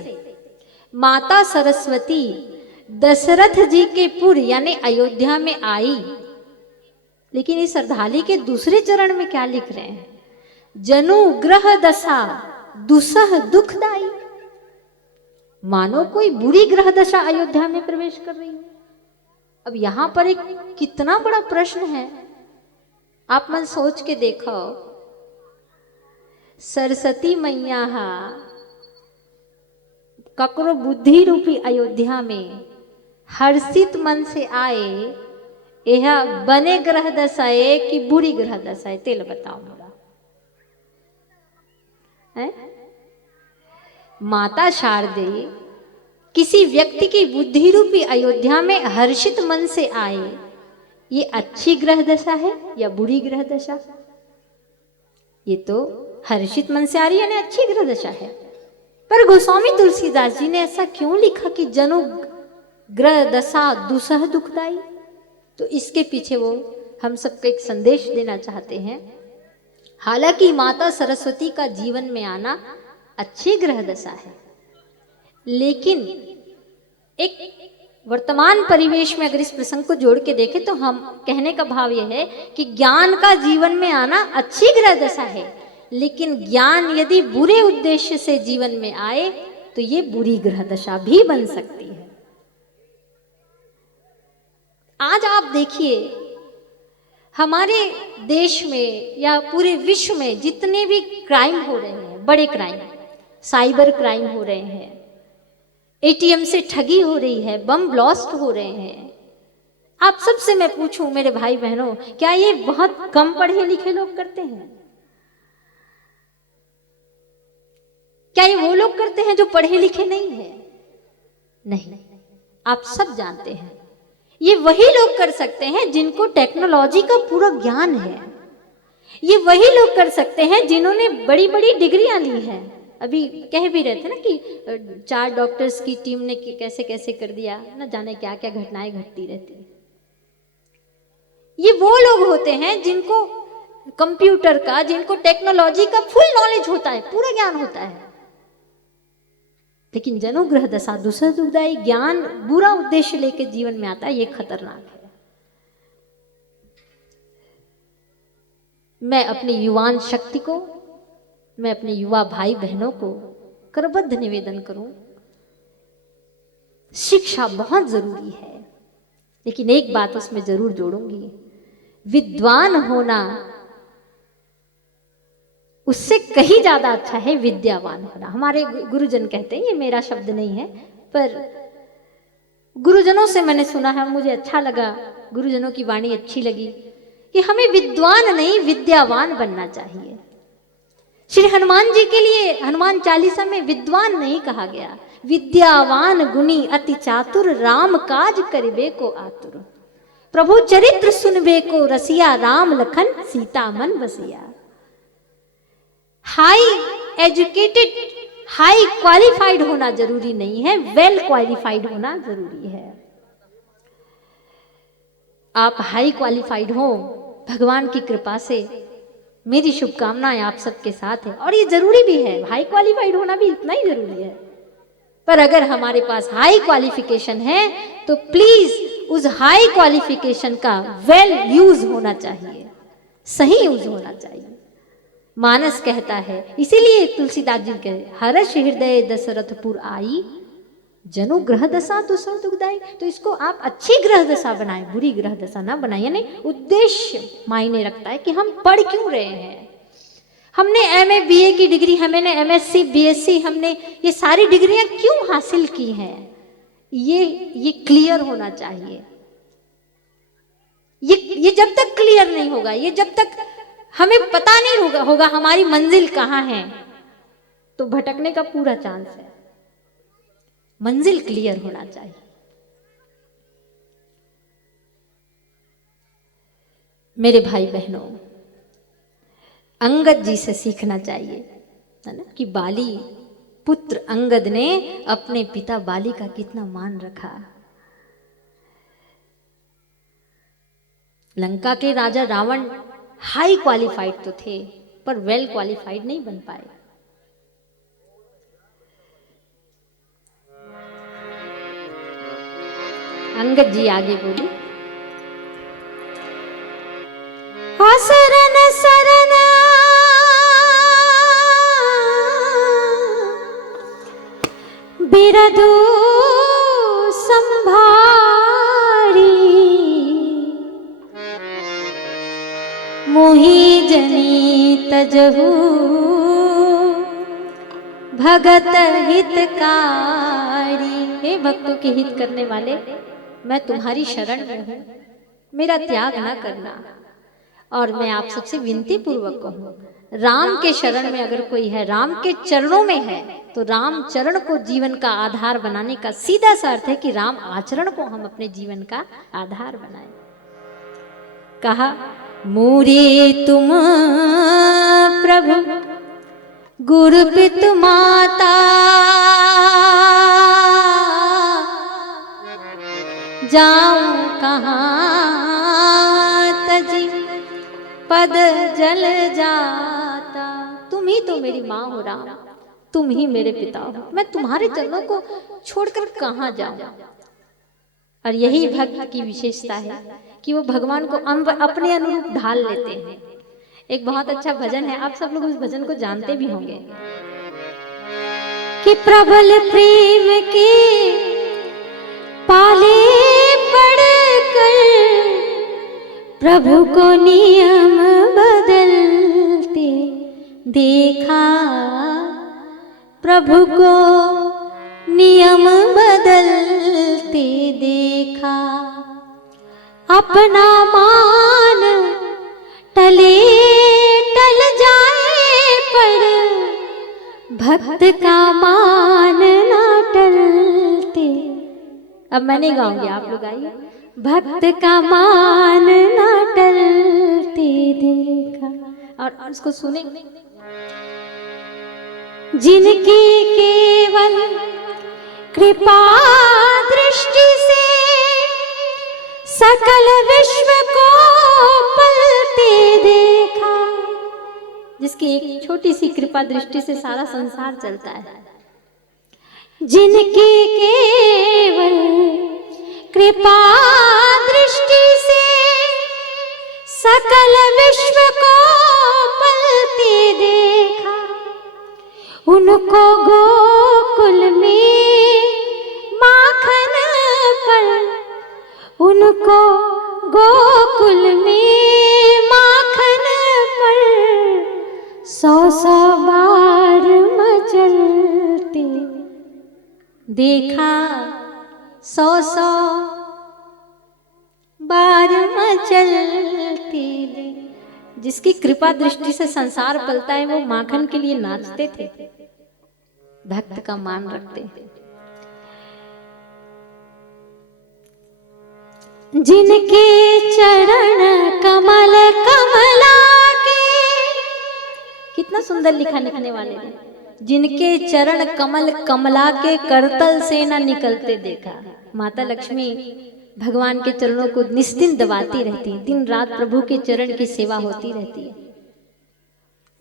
माता सरस्वती दशरथ जी के पुर यानी अयोध्या में आई। लेकिन इस अर्धाली के दूसरे चरण में क्या लिख रहे हैं, जनुग्रह दशा दुसह दुखदाई। मानो कोई बुरी ग्रह दशा अयोध्या में प्रवेश कर रही है। अब यहां पर एक कितना बड़ा प्रश्न है, आप मन सोच के देखो। सरस्वती मैया ककरो बुद्धि रूपी अयोध्या में हर्षित मन से आए, यह बने ग्रह दशा है कि बुरी ग्रह दशा है? तेल बताओ मोरा है? माता शारदे किसी व्यक्ति की बुद्धि रूपी अयोध्या में हर्षित मन से आए, ये अच्छी ग्रह दशा है या बुरी ग्रह दशा? ये तो हर्षित मन से आ रही है ना, अच्छी ग्रह दशा है। पर गोस्वामी तुलसीदास जी ने ऐसा क्यों लिखा कि जनु ग्रह दशा दुसह दुखदाई? तो इसके पीछे वो हम सबको एक संदेश देना चाहते हैं। हालांकि माता सरस्वती का जीवन में आना अच्छी ग्रह दशा है, लेकिन एक वर्तमान परिवेश में अगर इस प्रसंग को जोड़ के देखें तो हम कहने का भाव यह है कि ज्ञान का जीवन में आना अच्छी ग्रह दशा है, लेकिन ज्ञान यदि बुरे उद्देश्य से जीवन में आए तो ये बुरी ग्रह दशा भी बन सकती है। आज आप देखिए हमारे देश में या पूरे विश्व में जितने भी क्राइम हो रहे हैं, बड़े क्राइम, साइबर क्राइम हो रहे हैं, एटीएम से ठगी हो रही है, बम ब्लास्ट हो रहे हैं, आप सबसे मैं पूछूं मेरे भाई बहनों, क्या ये बहुत कम पढ़े लिखे लोग करते हैं? क्या ये वो लोग करते हैं जो पढ़े लिखे नहीं है? नहीं, आप सब जानते हैं ये वही लोग कर सकते हैं जिनको टेक्नोलॉजी का पूरा ज्ञान है। ये वही लोग कर सकते हैं जिन्होंने बड़ी बड़ी डिग्रियां ली हैं। अभी कह भी रहे थे ना कि 4 डॉक्टर्स की टीम ने कैसे कैसे कर दिया, ना जाने क्या क्या घटनाएं घटती रहती है। ये वो लोग होते हैं जिनको कंप्यूटर का, जिनको टेक्नोलॉजी का फुल नॉलेज होता है, पूरा ज्ञान होता है। लेकिन जनुग्रह दशा दूसरा दुखदायी, ज्ञान बुरा उद्देश्य लेके जीवन में आता है, ये खतरनाक है। मैं अपनी युवान शक्ति को, मैं अपने युवा भाई बहनों को करबद्ध निवेदन करूं, शिक्षा बहुत जरूरी है, लेकिन एक बात उसमें जरूर जोड़ूंगी, विद्वान होना उससे कहीं ज्यादा अच्छा है विद्यावान होना। हमारे गुरुजन कहते हैं, ये मेरा शब्द नहीं है, पर गुरुजनों से मैंने सुना है, मुझे अच्छा लगा, गुरुजनों की वाणी अच्छी लगी कि हमें विद्वान नहीं विद्यावान बनना चाहिए। श्री हनुमान जी के लिए हनुमान चालीसा में विद्वान नहीं कहा गया, विद्यावान गुणी अति चातुर, राम काज करिबे को आतुर, प्रभु चरित्र सुनबे को रसिया, राम लखन सीता मन बसिया। हाई एजुकेटेड, हाई क्वालिफाइड होना जरूरी नहीं है, वेल क्वालिफाइड होना जरूरी है। आप हाई क्वालिफाइड हो, भगवान की कृपा से मेरी शुभकामनाएं आप सबके साथ है, और ये जरूरी भी है, हाई क्वालिफाइड होना भी इतना ही जरूरी है। पर अगर हमारे पास हाई क्वालिफिकेशन है तो प्लीज उस हाई क्वालिफिकेशन का वेल यूज होना चाहिए, सही यूज होना चाहिए। मानस कहता है, इसीलिए तुलसीदास जी कहते हर्ष हृदय दशरथपुर आई, जनु ग्रह दशा दूसरा दुखदाई। तो इसको आप अच्छी ग्रह दशा बनाए, बुरी ग्रह दशा ना बनाए। यानी उद्देश्य मायने रखता है कि हम पढ़ क्यों रहे हैं। हमने एमए बीए की डिग्री, हमने एमएससी बीएससी, हमने ये सारी डिग्रियां क्यों हासिल की हैं, ये क्लियर होना चाहिए। ये जब तक क्लियर नहीं होगा, ये जब तक हमें पता नहीं होगा हमारी मंजिल कहाँ है, तो भटकने का पूरा चांस है। मंजिल क्लियर होना चाहिए। मेरे भाई बहनों, अंगद जी से सीखना चाहिए, है ना, कि बाली पुत्र अंगद ने अपने पिता बाली का कितना मान रखा। लंका के राजा रावण हाई क्वालिफाइड तो थे, पर वेल क्वालिफाइड नहीं बन पाए। अंगद जी आगे बोली, शरण शरण बिरदु संभारी, मोहि जनी तजहु भगत हितकारी। हे भक्तों के हित करने वाले, मैं तुम्हारी शरण में हूं, मेरा त्याग ना करना। और मैं आप सबसे विनती पूर्वक कहूं, राम के शरण में अगर कोई है, राम के चरणों में है, तो राम चरण को जीवन का आधार बनाने का सीधा सा अर्थ है कि राम आचरण को हम अपने जीवन का आधार बनाएं। कहा, मोरे तुम प्रभु गुरु पितु माता, जाऊं कहाँ तजी पद जल जाता। तुम ही तो मेरी माँ हो राम, तुम ही मेरे पिता हो, मैं तुम्हारे चरणों को छोड़कर कहाँ जाऊं। और यही भक्त की विशेषता है कि वो भगवान को अपने अनुरूप ढाल लेते हैं। एक बहुत अच्छा भजन है, आप सब लोग उस भजन को जानते भी होंगे कि प्रबल प्रेम के पाले पड़कर प्रभु को नियम बदलते देखा, प्रभु को नियम बदलते देखा। अपना मान टले टल जाए पर भक्त का मान ना टलते। अब मैं नहीं गाऊंगी, आप लोग गाइए। भक्त का मान ना टलते देखा। और उसको सुने। जिनकी केवल कृपा दृष्टि से सकल विश्व को पलते देखा, जिसकी एक छोटी सी कृपा दृष्टि से सारा संसार चलता है। जिनकी केवल कृपा दृष्टि से सकल विश्व को पलते देखा, उनको गोकुल में माखन पर, उनको गोकुल में माखन पर 100-100 बार मचलते देखा, 100-100 बार मचलते दे। जिसकी कृपा दृष्टि से संसार पलता है वो माखन के लिए नाचते थे, भक्त का मान रखते। जिनके चरण कमल कमला के, कितना सुंदर लिखा लिखने वाले ने, जिनके चरण कमल कमला के करतल से न निकलते देखा। माता लक्ष्मी भगवान के चरणों को निस्दिन दबाती रहती, दिन रात प्रभु के चरण की सेवा होती रहती है।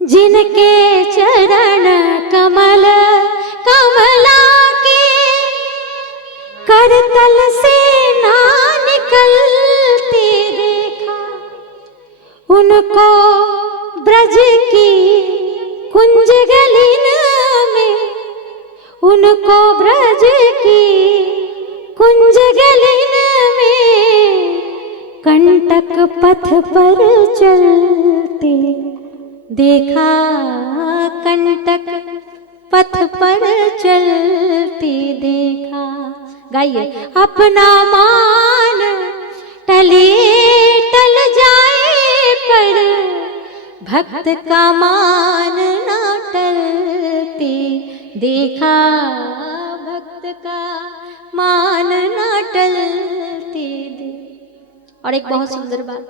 जिनके चरण कमल कमला के करतल से ना निकलते देखा, उनको ब्रज की कुंज गलिन में, उनको ब्रज की कुंज गलिन में कंटक पथ पर चलते देखा, कंटक पथ पर चलते देखा। गाइए। अपना मान टले टल जाए पर भक्त का मान ना टलते देखा, भक्त का मान ना टलते दे। और एक बहुत सुंदर बात,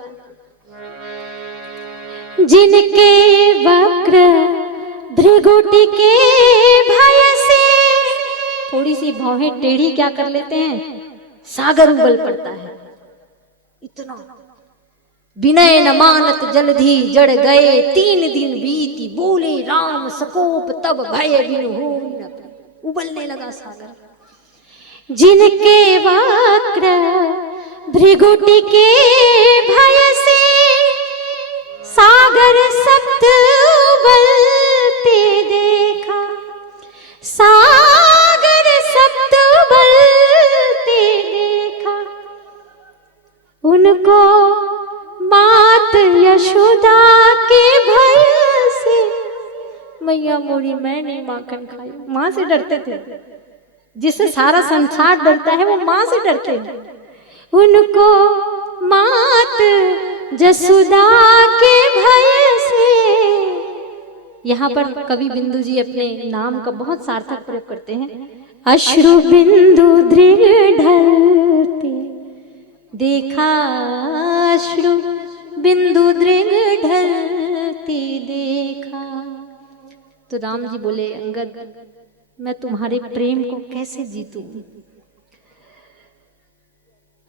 जिनके वक्र भृगुटि के भय से, थोड़ी सी भौहें टेढ़ी क्या कर लेते हैं, सागर उबल पड़ता है। इतना विनय न मानत जलधि जड़ गए, 3 दिन बीती बोले राम सकोप, तब भय बिन हो न, उबलने लगा सागर। जिनके वक्र भृगुटि के भय से सागर सप्त उबलते देखा, सागर सप्त उबलते देखा, उनको मात यशोदा के भय से, मैया मोरी मैं नहीं माखन खाई, माँ से डरते थे। जिससे सारा संसार डरता है वो माँ से डरते हैं। उनको मात जसुदा के भय से, यहाँ पर कवि बिंदु जी अपने नाम का बहुत सार्थक प्रयोग करते हैं। अश्रु बिंदु दृढ़ ढलते देखा, अश्रु बिंदु दृढ़ ढलते देखा। तो राम जी बोले, अंगद मैं तुम्हारे प्रेम को कैसे जीतूं।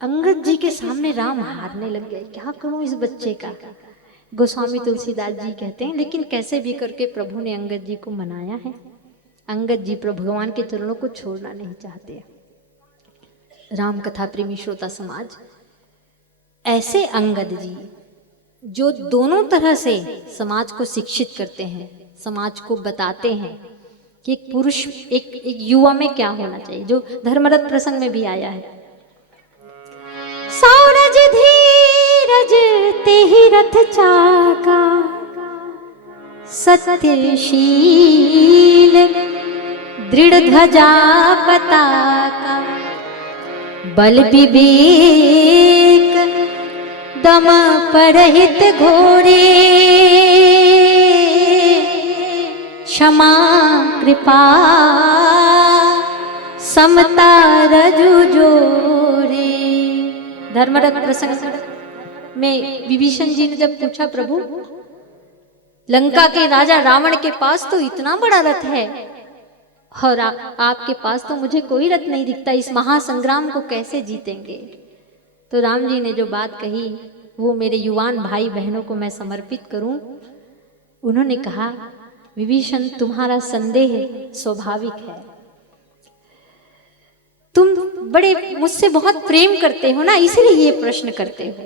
अंगद जी के सामने राम हारने लग गए, क्या करूं इस बच्चे का। गोस्वामी तुलसीदास जी कहते हैं, लेकिन कैसे भी करके प्रभु ने अंगद जी को मनाया है। अंगद जी प्रभु भगवान के चरणों को छोड़ना नहीं चाहते। राम कथा प्रेमी श्रोता समाज, ऐसे अंगद जी जो दोनों तरह से समाज को शिक्षित करते हैं, समाज को बताते हैं कि एक पुरुष एक युवा में क्या होना चाहिए, जो धर्मरथ प्रसंग में भी आया है। सौरज धीरज तेहि रथ चाका, सत्यशील दृढ़ ध्वजा पताका, बल विवेक दम परहित घोरे, क्षमा कृपा समता रजु जोरे। धर्मरथ प्रसंग में विभीषण जी ने जब पूछा, प्रभु लंका के राजा रावण के पास तो इतना बड़ा रथ है और आपके पास तो मुझे कोई रथ नहीं दिखता, इस महासंग्राम को कैसे जीतेंगे? तो राम जी ने जो बात कही वो मेरे युवान भाई बहनों को मैं समर्पित करूं। उन्होंने कहा, विभीषण तुम्हारा संदेह स्वाभाविक है, तुम बड़े मुझसे बहुत प्रेम करते हो ना, इसलिए ये प्रश्न करते हो।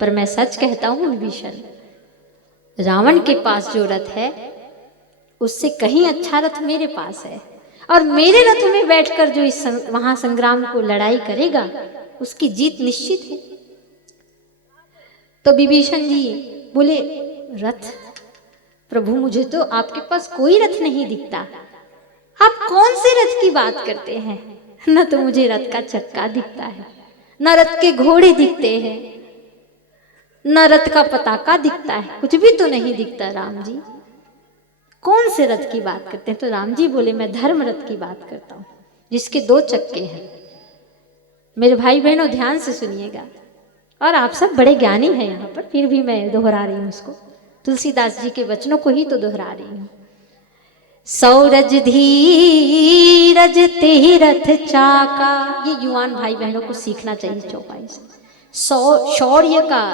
पर मैं सच कहता हूं विभीषण, रावण के पास जो रथ है उससे कहीं अच्छा रथ मेरे पास है, और मेरे रथ में बैठकर जो इस महासंग्राम को लड़ाई करेगा उसकी जीत निश्चित है। तो विभीषण जी बोले, रथ प्रभु मुझे तो आपके पास कोई रथ नहीं दिखता, आप कौन से रथ की बात करते हैं? न तो मुझे रथ का चक्का दिखता है, न रथ के घोड़े दिखते हैं, न रथ का पताका दिखता है, कुछ भी तो नहीं दिखता। राम जी कौन से रथ की बात करते हैं? तो राम जी बोले, मैं धर्म रथ की बात करता हूं, जिसके 2 चक्के हैं। मेरे भाई बहनों ध्यान से सुनिएगा, और आप सब बड़े ज्ञानी हैं यहाँ पर, फिर भी मैं दोहरा रही हूँ उसको, तुलसीदास जी के वचनों को ही तो दोहरा रही हूँ। सौरज धीरज तेहि रथ चाका, ये युवान भाई बहनों को सीखना चाहिए चौपाई से। शौर्य का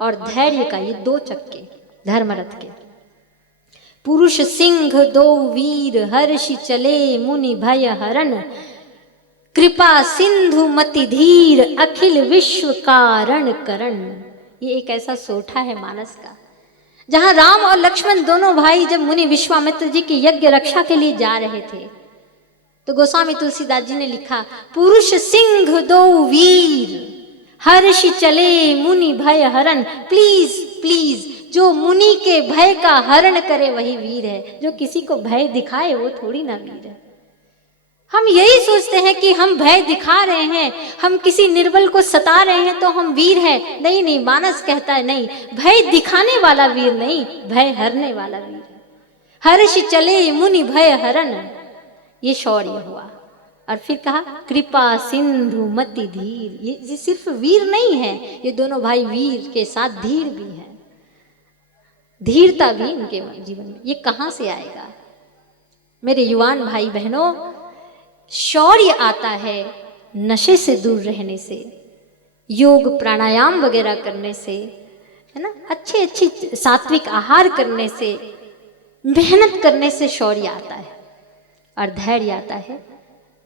और धैर्य का ये 2 चक्के धर्मरथ के। पुरुष सिंह 2 वीर, हर्षि चले मुनि भय हरण, कृपा सिंधु मति धीर, अखिल विश्व कारण करण। ये एक ऐसा सोठा है मानस का, जहां राम और लक्ष्मण दोनों भाई जब मुनि विश्वामित्र जी की यज्ञ रक्षा के लिए जा रहे थे, तो गोस्वामी तुलसीदास जी ने लिखा, पुरुष सिंह 2 वीर, हर्षि चले मुनि भय हरण। प्लीज प्लीज, जो मुनि के भय का हरण करे वही वीर है, जो किसी को भय दिखाए वो थोड़ी ना वीर है। हम यही सोचते हैं कि हम भय दिखा रहे हैं, हम किसी निर्बल को सता रहे हैं तो हम वीर हैं। नहीं नहीं, मानस कहता है नहीं, भय दिखाने वाला वीर नहीं, भय हरने वाला वीर है। हर्ष चले मुनि भय हरण, ये शौर्य हुआ। और फिर कहा, कृपा सिंधु मति धीर। ये सिर्फ वीर नहीं है, ये दोनों भाई वीर के साथ धीर भी है, धीरता भी इनके जीवन में। ये कहां से आएगा मेरे युवान भाई बहनों? शौर्य आता है नशे से दूर रहने से, योग प्राणायाम वगैरह करने से, है ना, अच्छी सात्विक आहार करने से, मेहनत करने से शौर्य आता है। और धैर्य आता है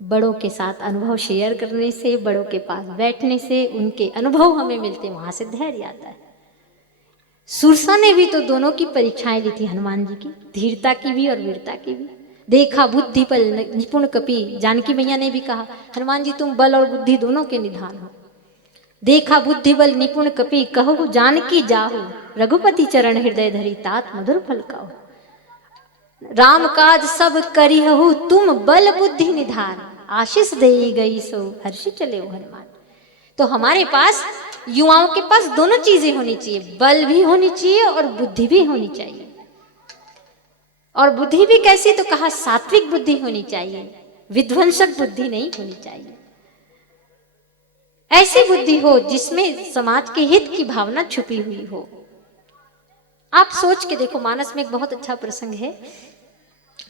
बड़ों के साथ अनुभव शेयर करने से, बड़ों के पास बैठने से, उनके अनुभव हमें मिलते, वहां से धैर्य आता है। सुरसा ने भी तो दोनों की परीक्षाएं ली थी, हनुमान जी की, धीरता की भी और वीरता की भी। देखा बुद्धि बल निपुण कपि, जानकी मैया ने भी कहा, हनुमान जी तुम बल और बुद्धि दोनों के निधान हो। देखा बुद्धि बल निपुण कपि, कहु जानकी जाहु, रघुपति चरण हृदय धरी, तात मधुर फल खाओ। राम काज सब करिहु तुम बल बुद्धि निधान, आशीष दे गई सो हर्षि चले हो हनुमान। तो हमारे पास, युवाओं के पास दोनों चीजें होनी चाहिए, बल भी होनी चाहिए और बुद्धि भी होनी चाहिए। और बुद्धि भी कैसी? तो कहा सात्विक बुद्धि होनी चाहिए, विध्वंसक बुद्धि नहीं होनी चाहिए। ऐसी बुद्धि हो जिसमें समाज के हित की भावना छुपी हुई हो। आप सोच के देखो, मानस में एक बहुत अच्छा प्रसंग है,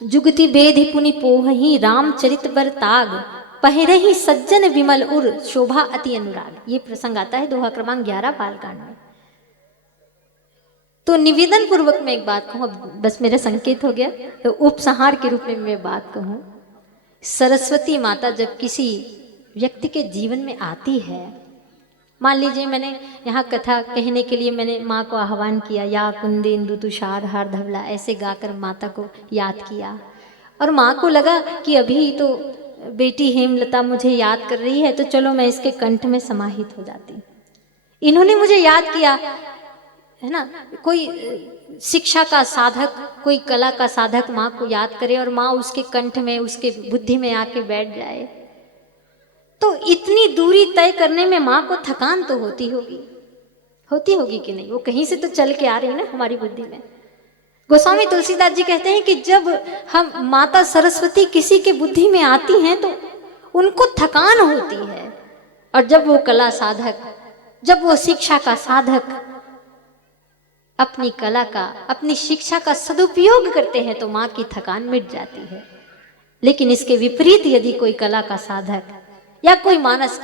जुगति बेधि पुनि पोहि, रामचरित बर ताग, पहिरहि सज्जन विमल उर, शोभा अति अनुराग। ये प्रसंग आता है दोहा क्रमांक 11 बालकांड में। तो निवेदन पूर्वक मैं एक बात कहूँ, बस मेरा संकेत हो गया, तो उपसंहार के रूप में मैं बात कहूँ। सरस्वती माता जब किसी व्यक्ति के जीवन में आती है। मान लीजिए मैंने यहाँ कथा कहने के लिए मैंने माँ को आह्वान किया, या कुंदेंदु तुषार हार धवला, ऐसे गाकर माता को याद किया, और माँ को लगा कि अभी तो बेटी हेमलता मुझे याद कर रही है, तो चलो मैं इसके कंठ में समाहित हो जाती। इन्होंने मुझे याद किया, है ना। कोई शिक्षा का साधक, कोई कला का साधक माँ को याद करे और माँ उसके कंठ में, उसके बुद्धि में आके बैठ जाए, तो इतनी दूरी तय करने में माँ को थकान तो होती होगी कि नहीं? वो कहीं से तो चल के आ रही है ना हमारी बुद्धि में। गोस्वामी तुलसीदास जी कहते हैं कि जब हम माता सरस्वती किसी के बुद्धि में आती हैं तो उनको थकान होती है, और जब वो कला साधक, जब वो शिक्षा का साधक अपनी कला का, अपनी शिक्षा का सदुपयोग करते हैं तो माँ की थकान मिट जाती है। लेकिन इसके विपरीत यदि कोई कला का साधक या कोई मानस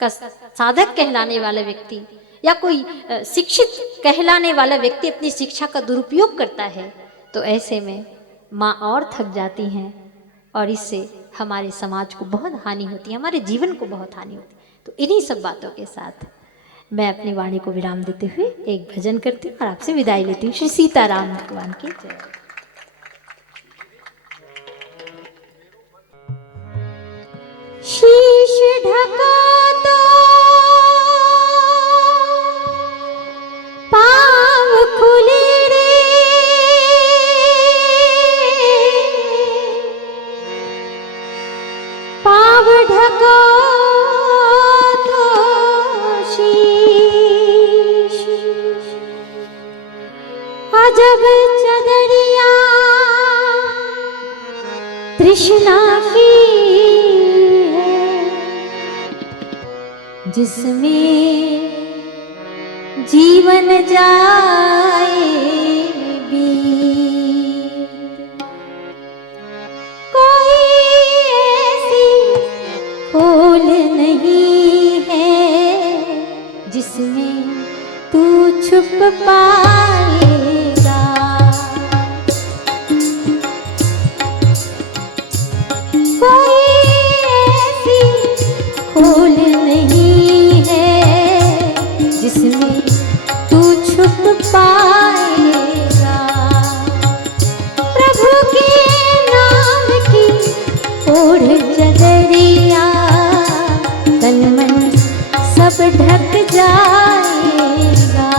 का साधक कहलाने वाला व्यक्ति या कोई शिक्षित कहलाने वाला व्यक्ति अपनी शिक्षा का दुरुपयोग करता है, तो ऐसे में माँ और थक जाती हैं, और इससे हमारे समाज को बहुत हानि होती है, हमारे जीवन को बहुत हानि होती है। तो इन्हीं सब बातों के साथ मैं अपनी वाणी को विराम देते हुए एक भजन करती हूँ और आपसे विदाई लेती हूँ। श्री सीताराम भगवान की जय। शीश ढका तो पाँव खुले रे, पाँव ढका तो शीश, अजब चदरिया तृष्णा की जिसमें जीवन जाए बीत, कोई ऐसी खोल नहीं है जिसमें तू छुप पाएगा, कोई ऐसी खोल नहीं है जिसमें तू छुप पाएगा। प्रभु के नाम की ओढ़ चदरिया तन मन सब ढक जाएगा।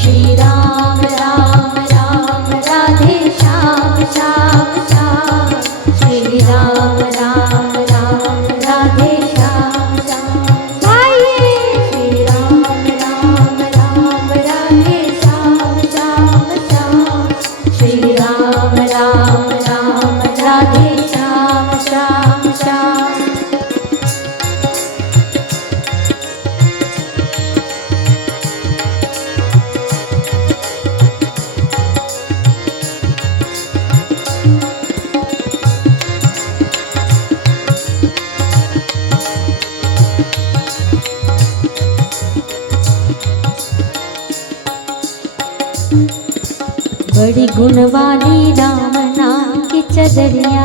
श्री राम राम राम राधे श्याम श्याम श्याम, श्री राम राम राम राधे श्याम श्याम। आइए श्री राम राम राम राधे श्याम श्याम श्याम, श्री राम राम राम राधे श्याम श्याम श्याम। बड़ी गुणवाली राम नाम की चदरिया,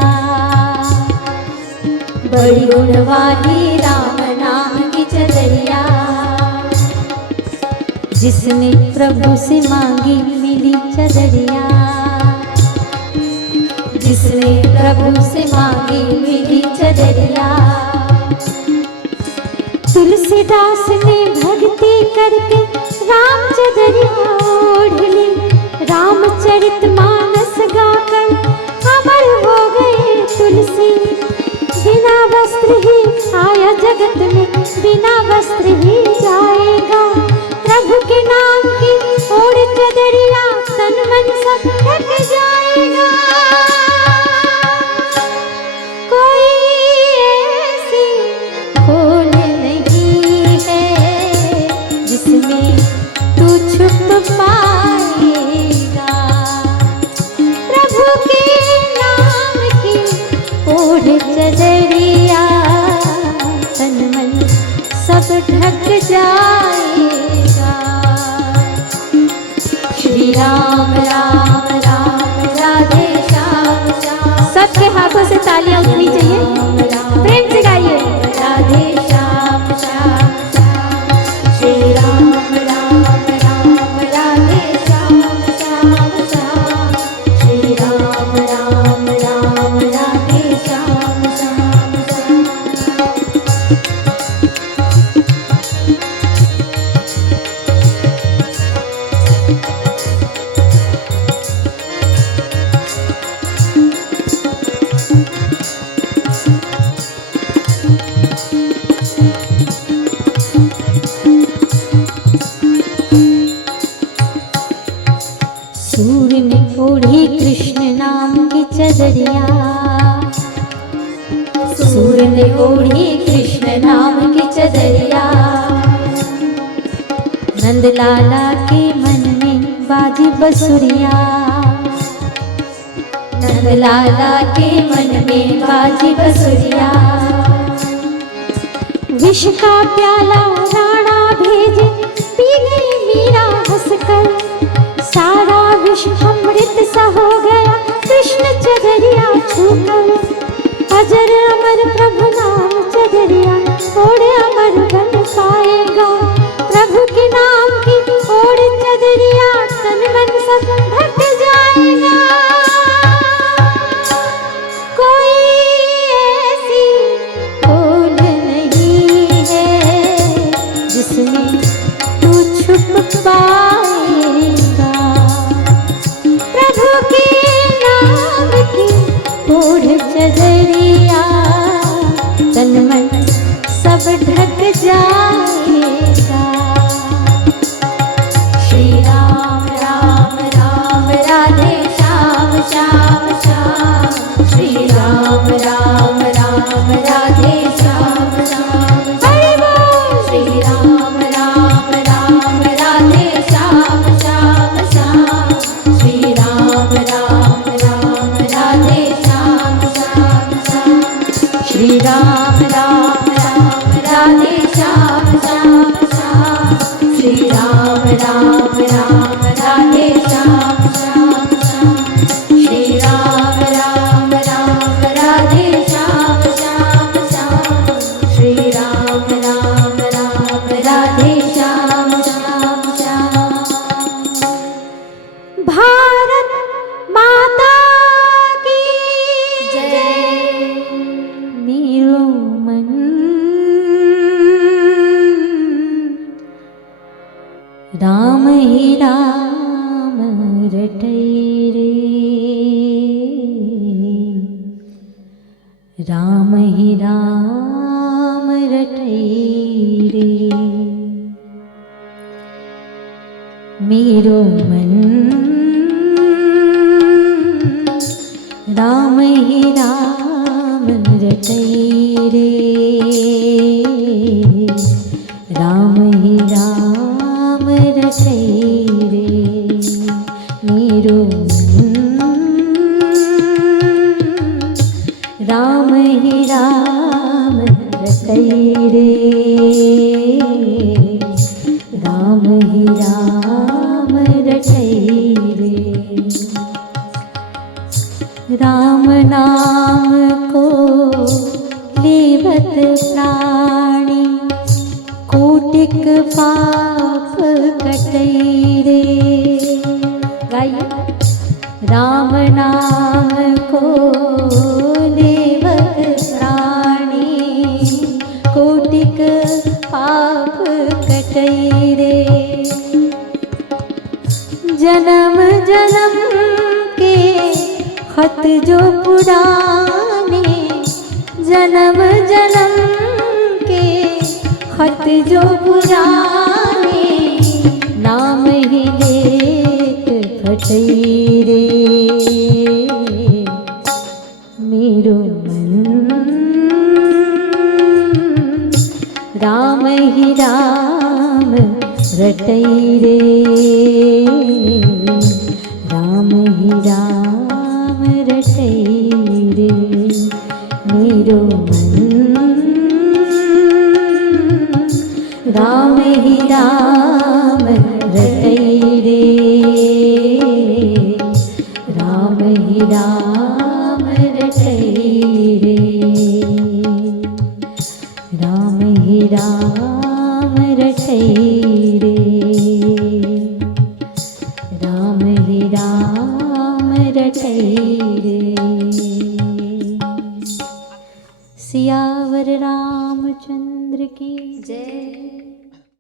बड़ी गुणवाली राम नाम की चदरिया, जिसने प्रभु से मांगी मिली चदरिया, जिसने प्रभु से मांगी मिली चदरिया। तुलसीदास ने भक्ति करके राम चदरिया ओढ़ ली, रामचरित मानस गाकर अमर हो गए तुलसी। बिना वस्त्र ही आया जगत में, बिना वस्त्र ही जाएगा। प्रभु के नाम की ओढ़ चदरिया तन मन सब ढक जाएगा। कोई ऐसी खोल नहीं है जिसमें तू छुप पाएगा। प्रभु के नाम की ओढ़ चदरिया तन मन सब ढक जाएगा। श्री राम राम राम राधे श्याम श्याम। सबके हाथों से तालियां उठनी चाहिए प्रेम सूर ने ओढ़ी कृष्ण नाम की चदरिया, सूर ने ओढ़ी कृष्ण नाम की चदरिया। नंदलाला के मन में बाजी बसुरिया, नंदलाला के मन में बाजी बसुरिया। विष का प्याला राणा भेजे, पी गई मीरा हंसकर, सारा विष अमृत सा हो गया कृष्ण चदरिया छूकर। अजर अमर प्रभु नाम चदरिया ओढ़े अमर बन पाएगा, प्रभु के नाम की ओढ़ चदरिया तन मन सब ढक जाएगा। कोई ऐसी खोल नहीं है जिसमें तू छुप पाएगा, प्रभु के नाम की ओढ़ चदरिया तन मन सब ढक जाएगा। श्री राम राम राम राधे श्याम श्याम श्याम, श्री राम राम राम राधे श्याम श्याम, हरि बोल। श्री राम राम राम राधे श्याम श्याम श्याम, श्री राम राम राम राधे श्याम श्याम श्याम, श्री राम राम राम राधे श्याम श्याम श्याम, श्री राम राम राम राधे श्याम श्याम श्याम, श्री राम राम राम राधे श्याम श्याम श्याम, श्री राम राम राम राधे श्याम श्याम श्याम। भारत माता की जय। मेरो मन राम ही राम रटै रे, राम ही राम रटै रे। मेरो मन राम ही राम रटै रे, राम ही राम रटै रे। मेरो मन राम ही राम रटै रे, राम ही राम रटै रे। राम नाम को लेवत प्राणी, कोटिक पाप कटै रे। गाइए। राम नाम को लेवत प्राणी, कोटिक पाप कटै रे। जन्म जन्म के खत जो पुराने, जन्म जन्म के खत जो पुराने, नाम ही लेत फटै रे। मेरो मन राम ही राम रटै रे, राम ही राम रटै रे। मेरो मन राम ही राम रटै रे, राम ही राम रटै रे, राम ही राम रटै रे, राम ही राम रटै रे। सियावर रामचंद्र की जय।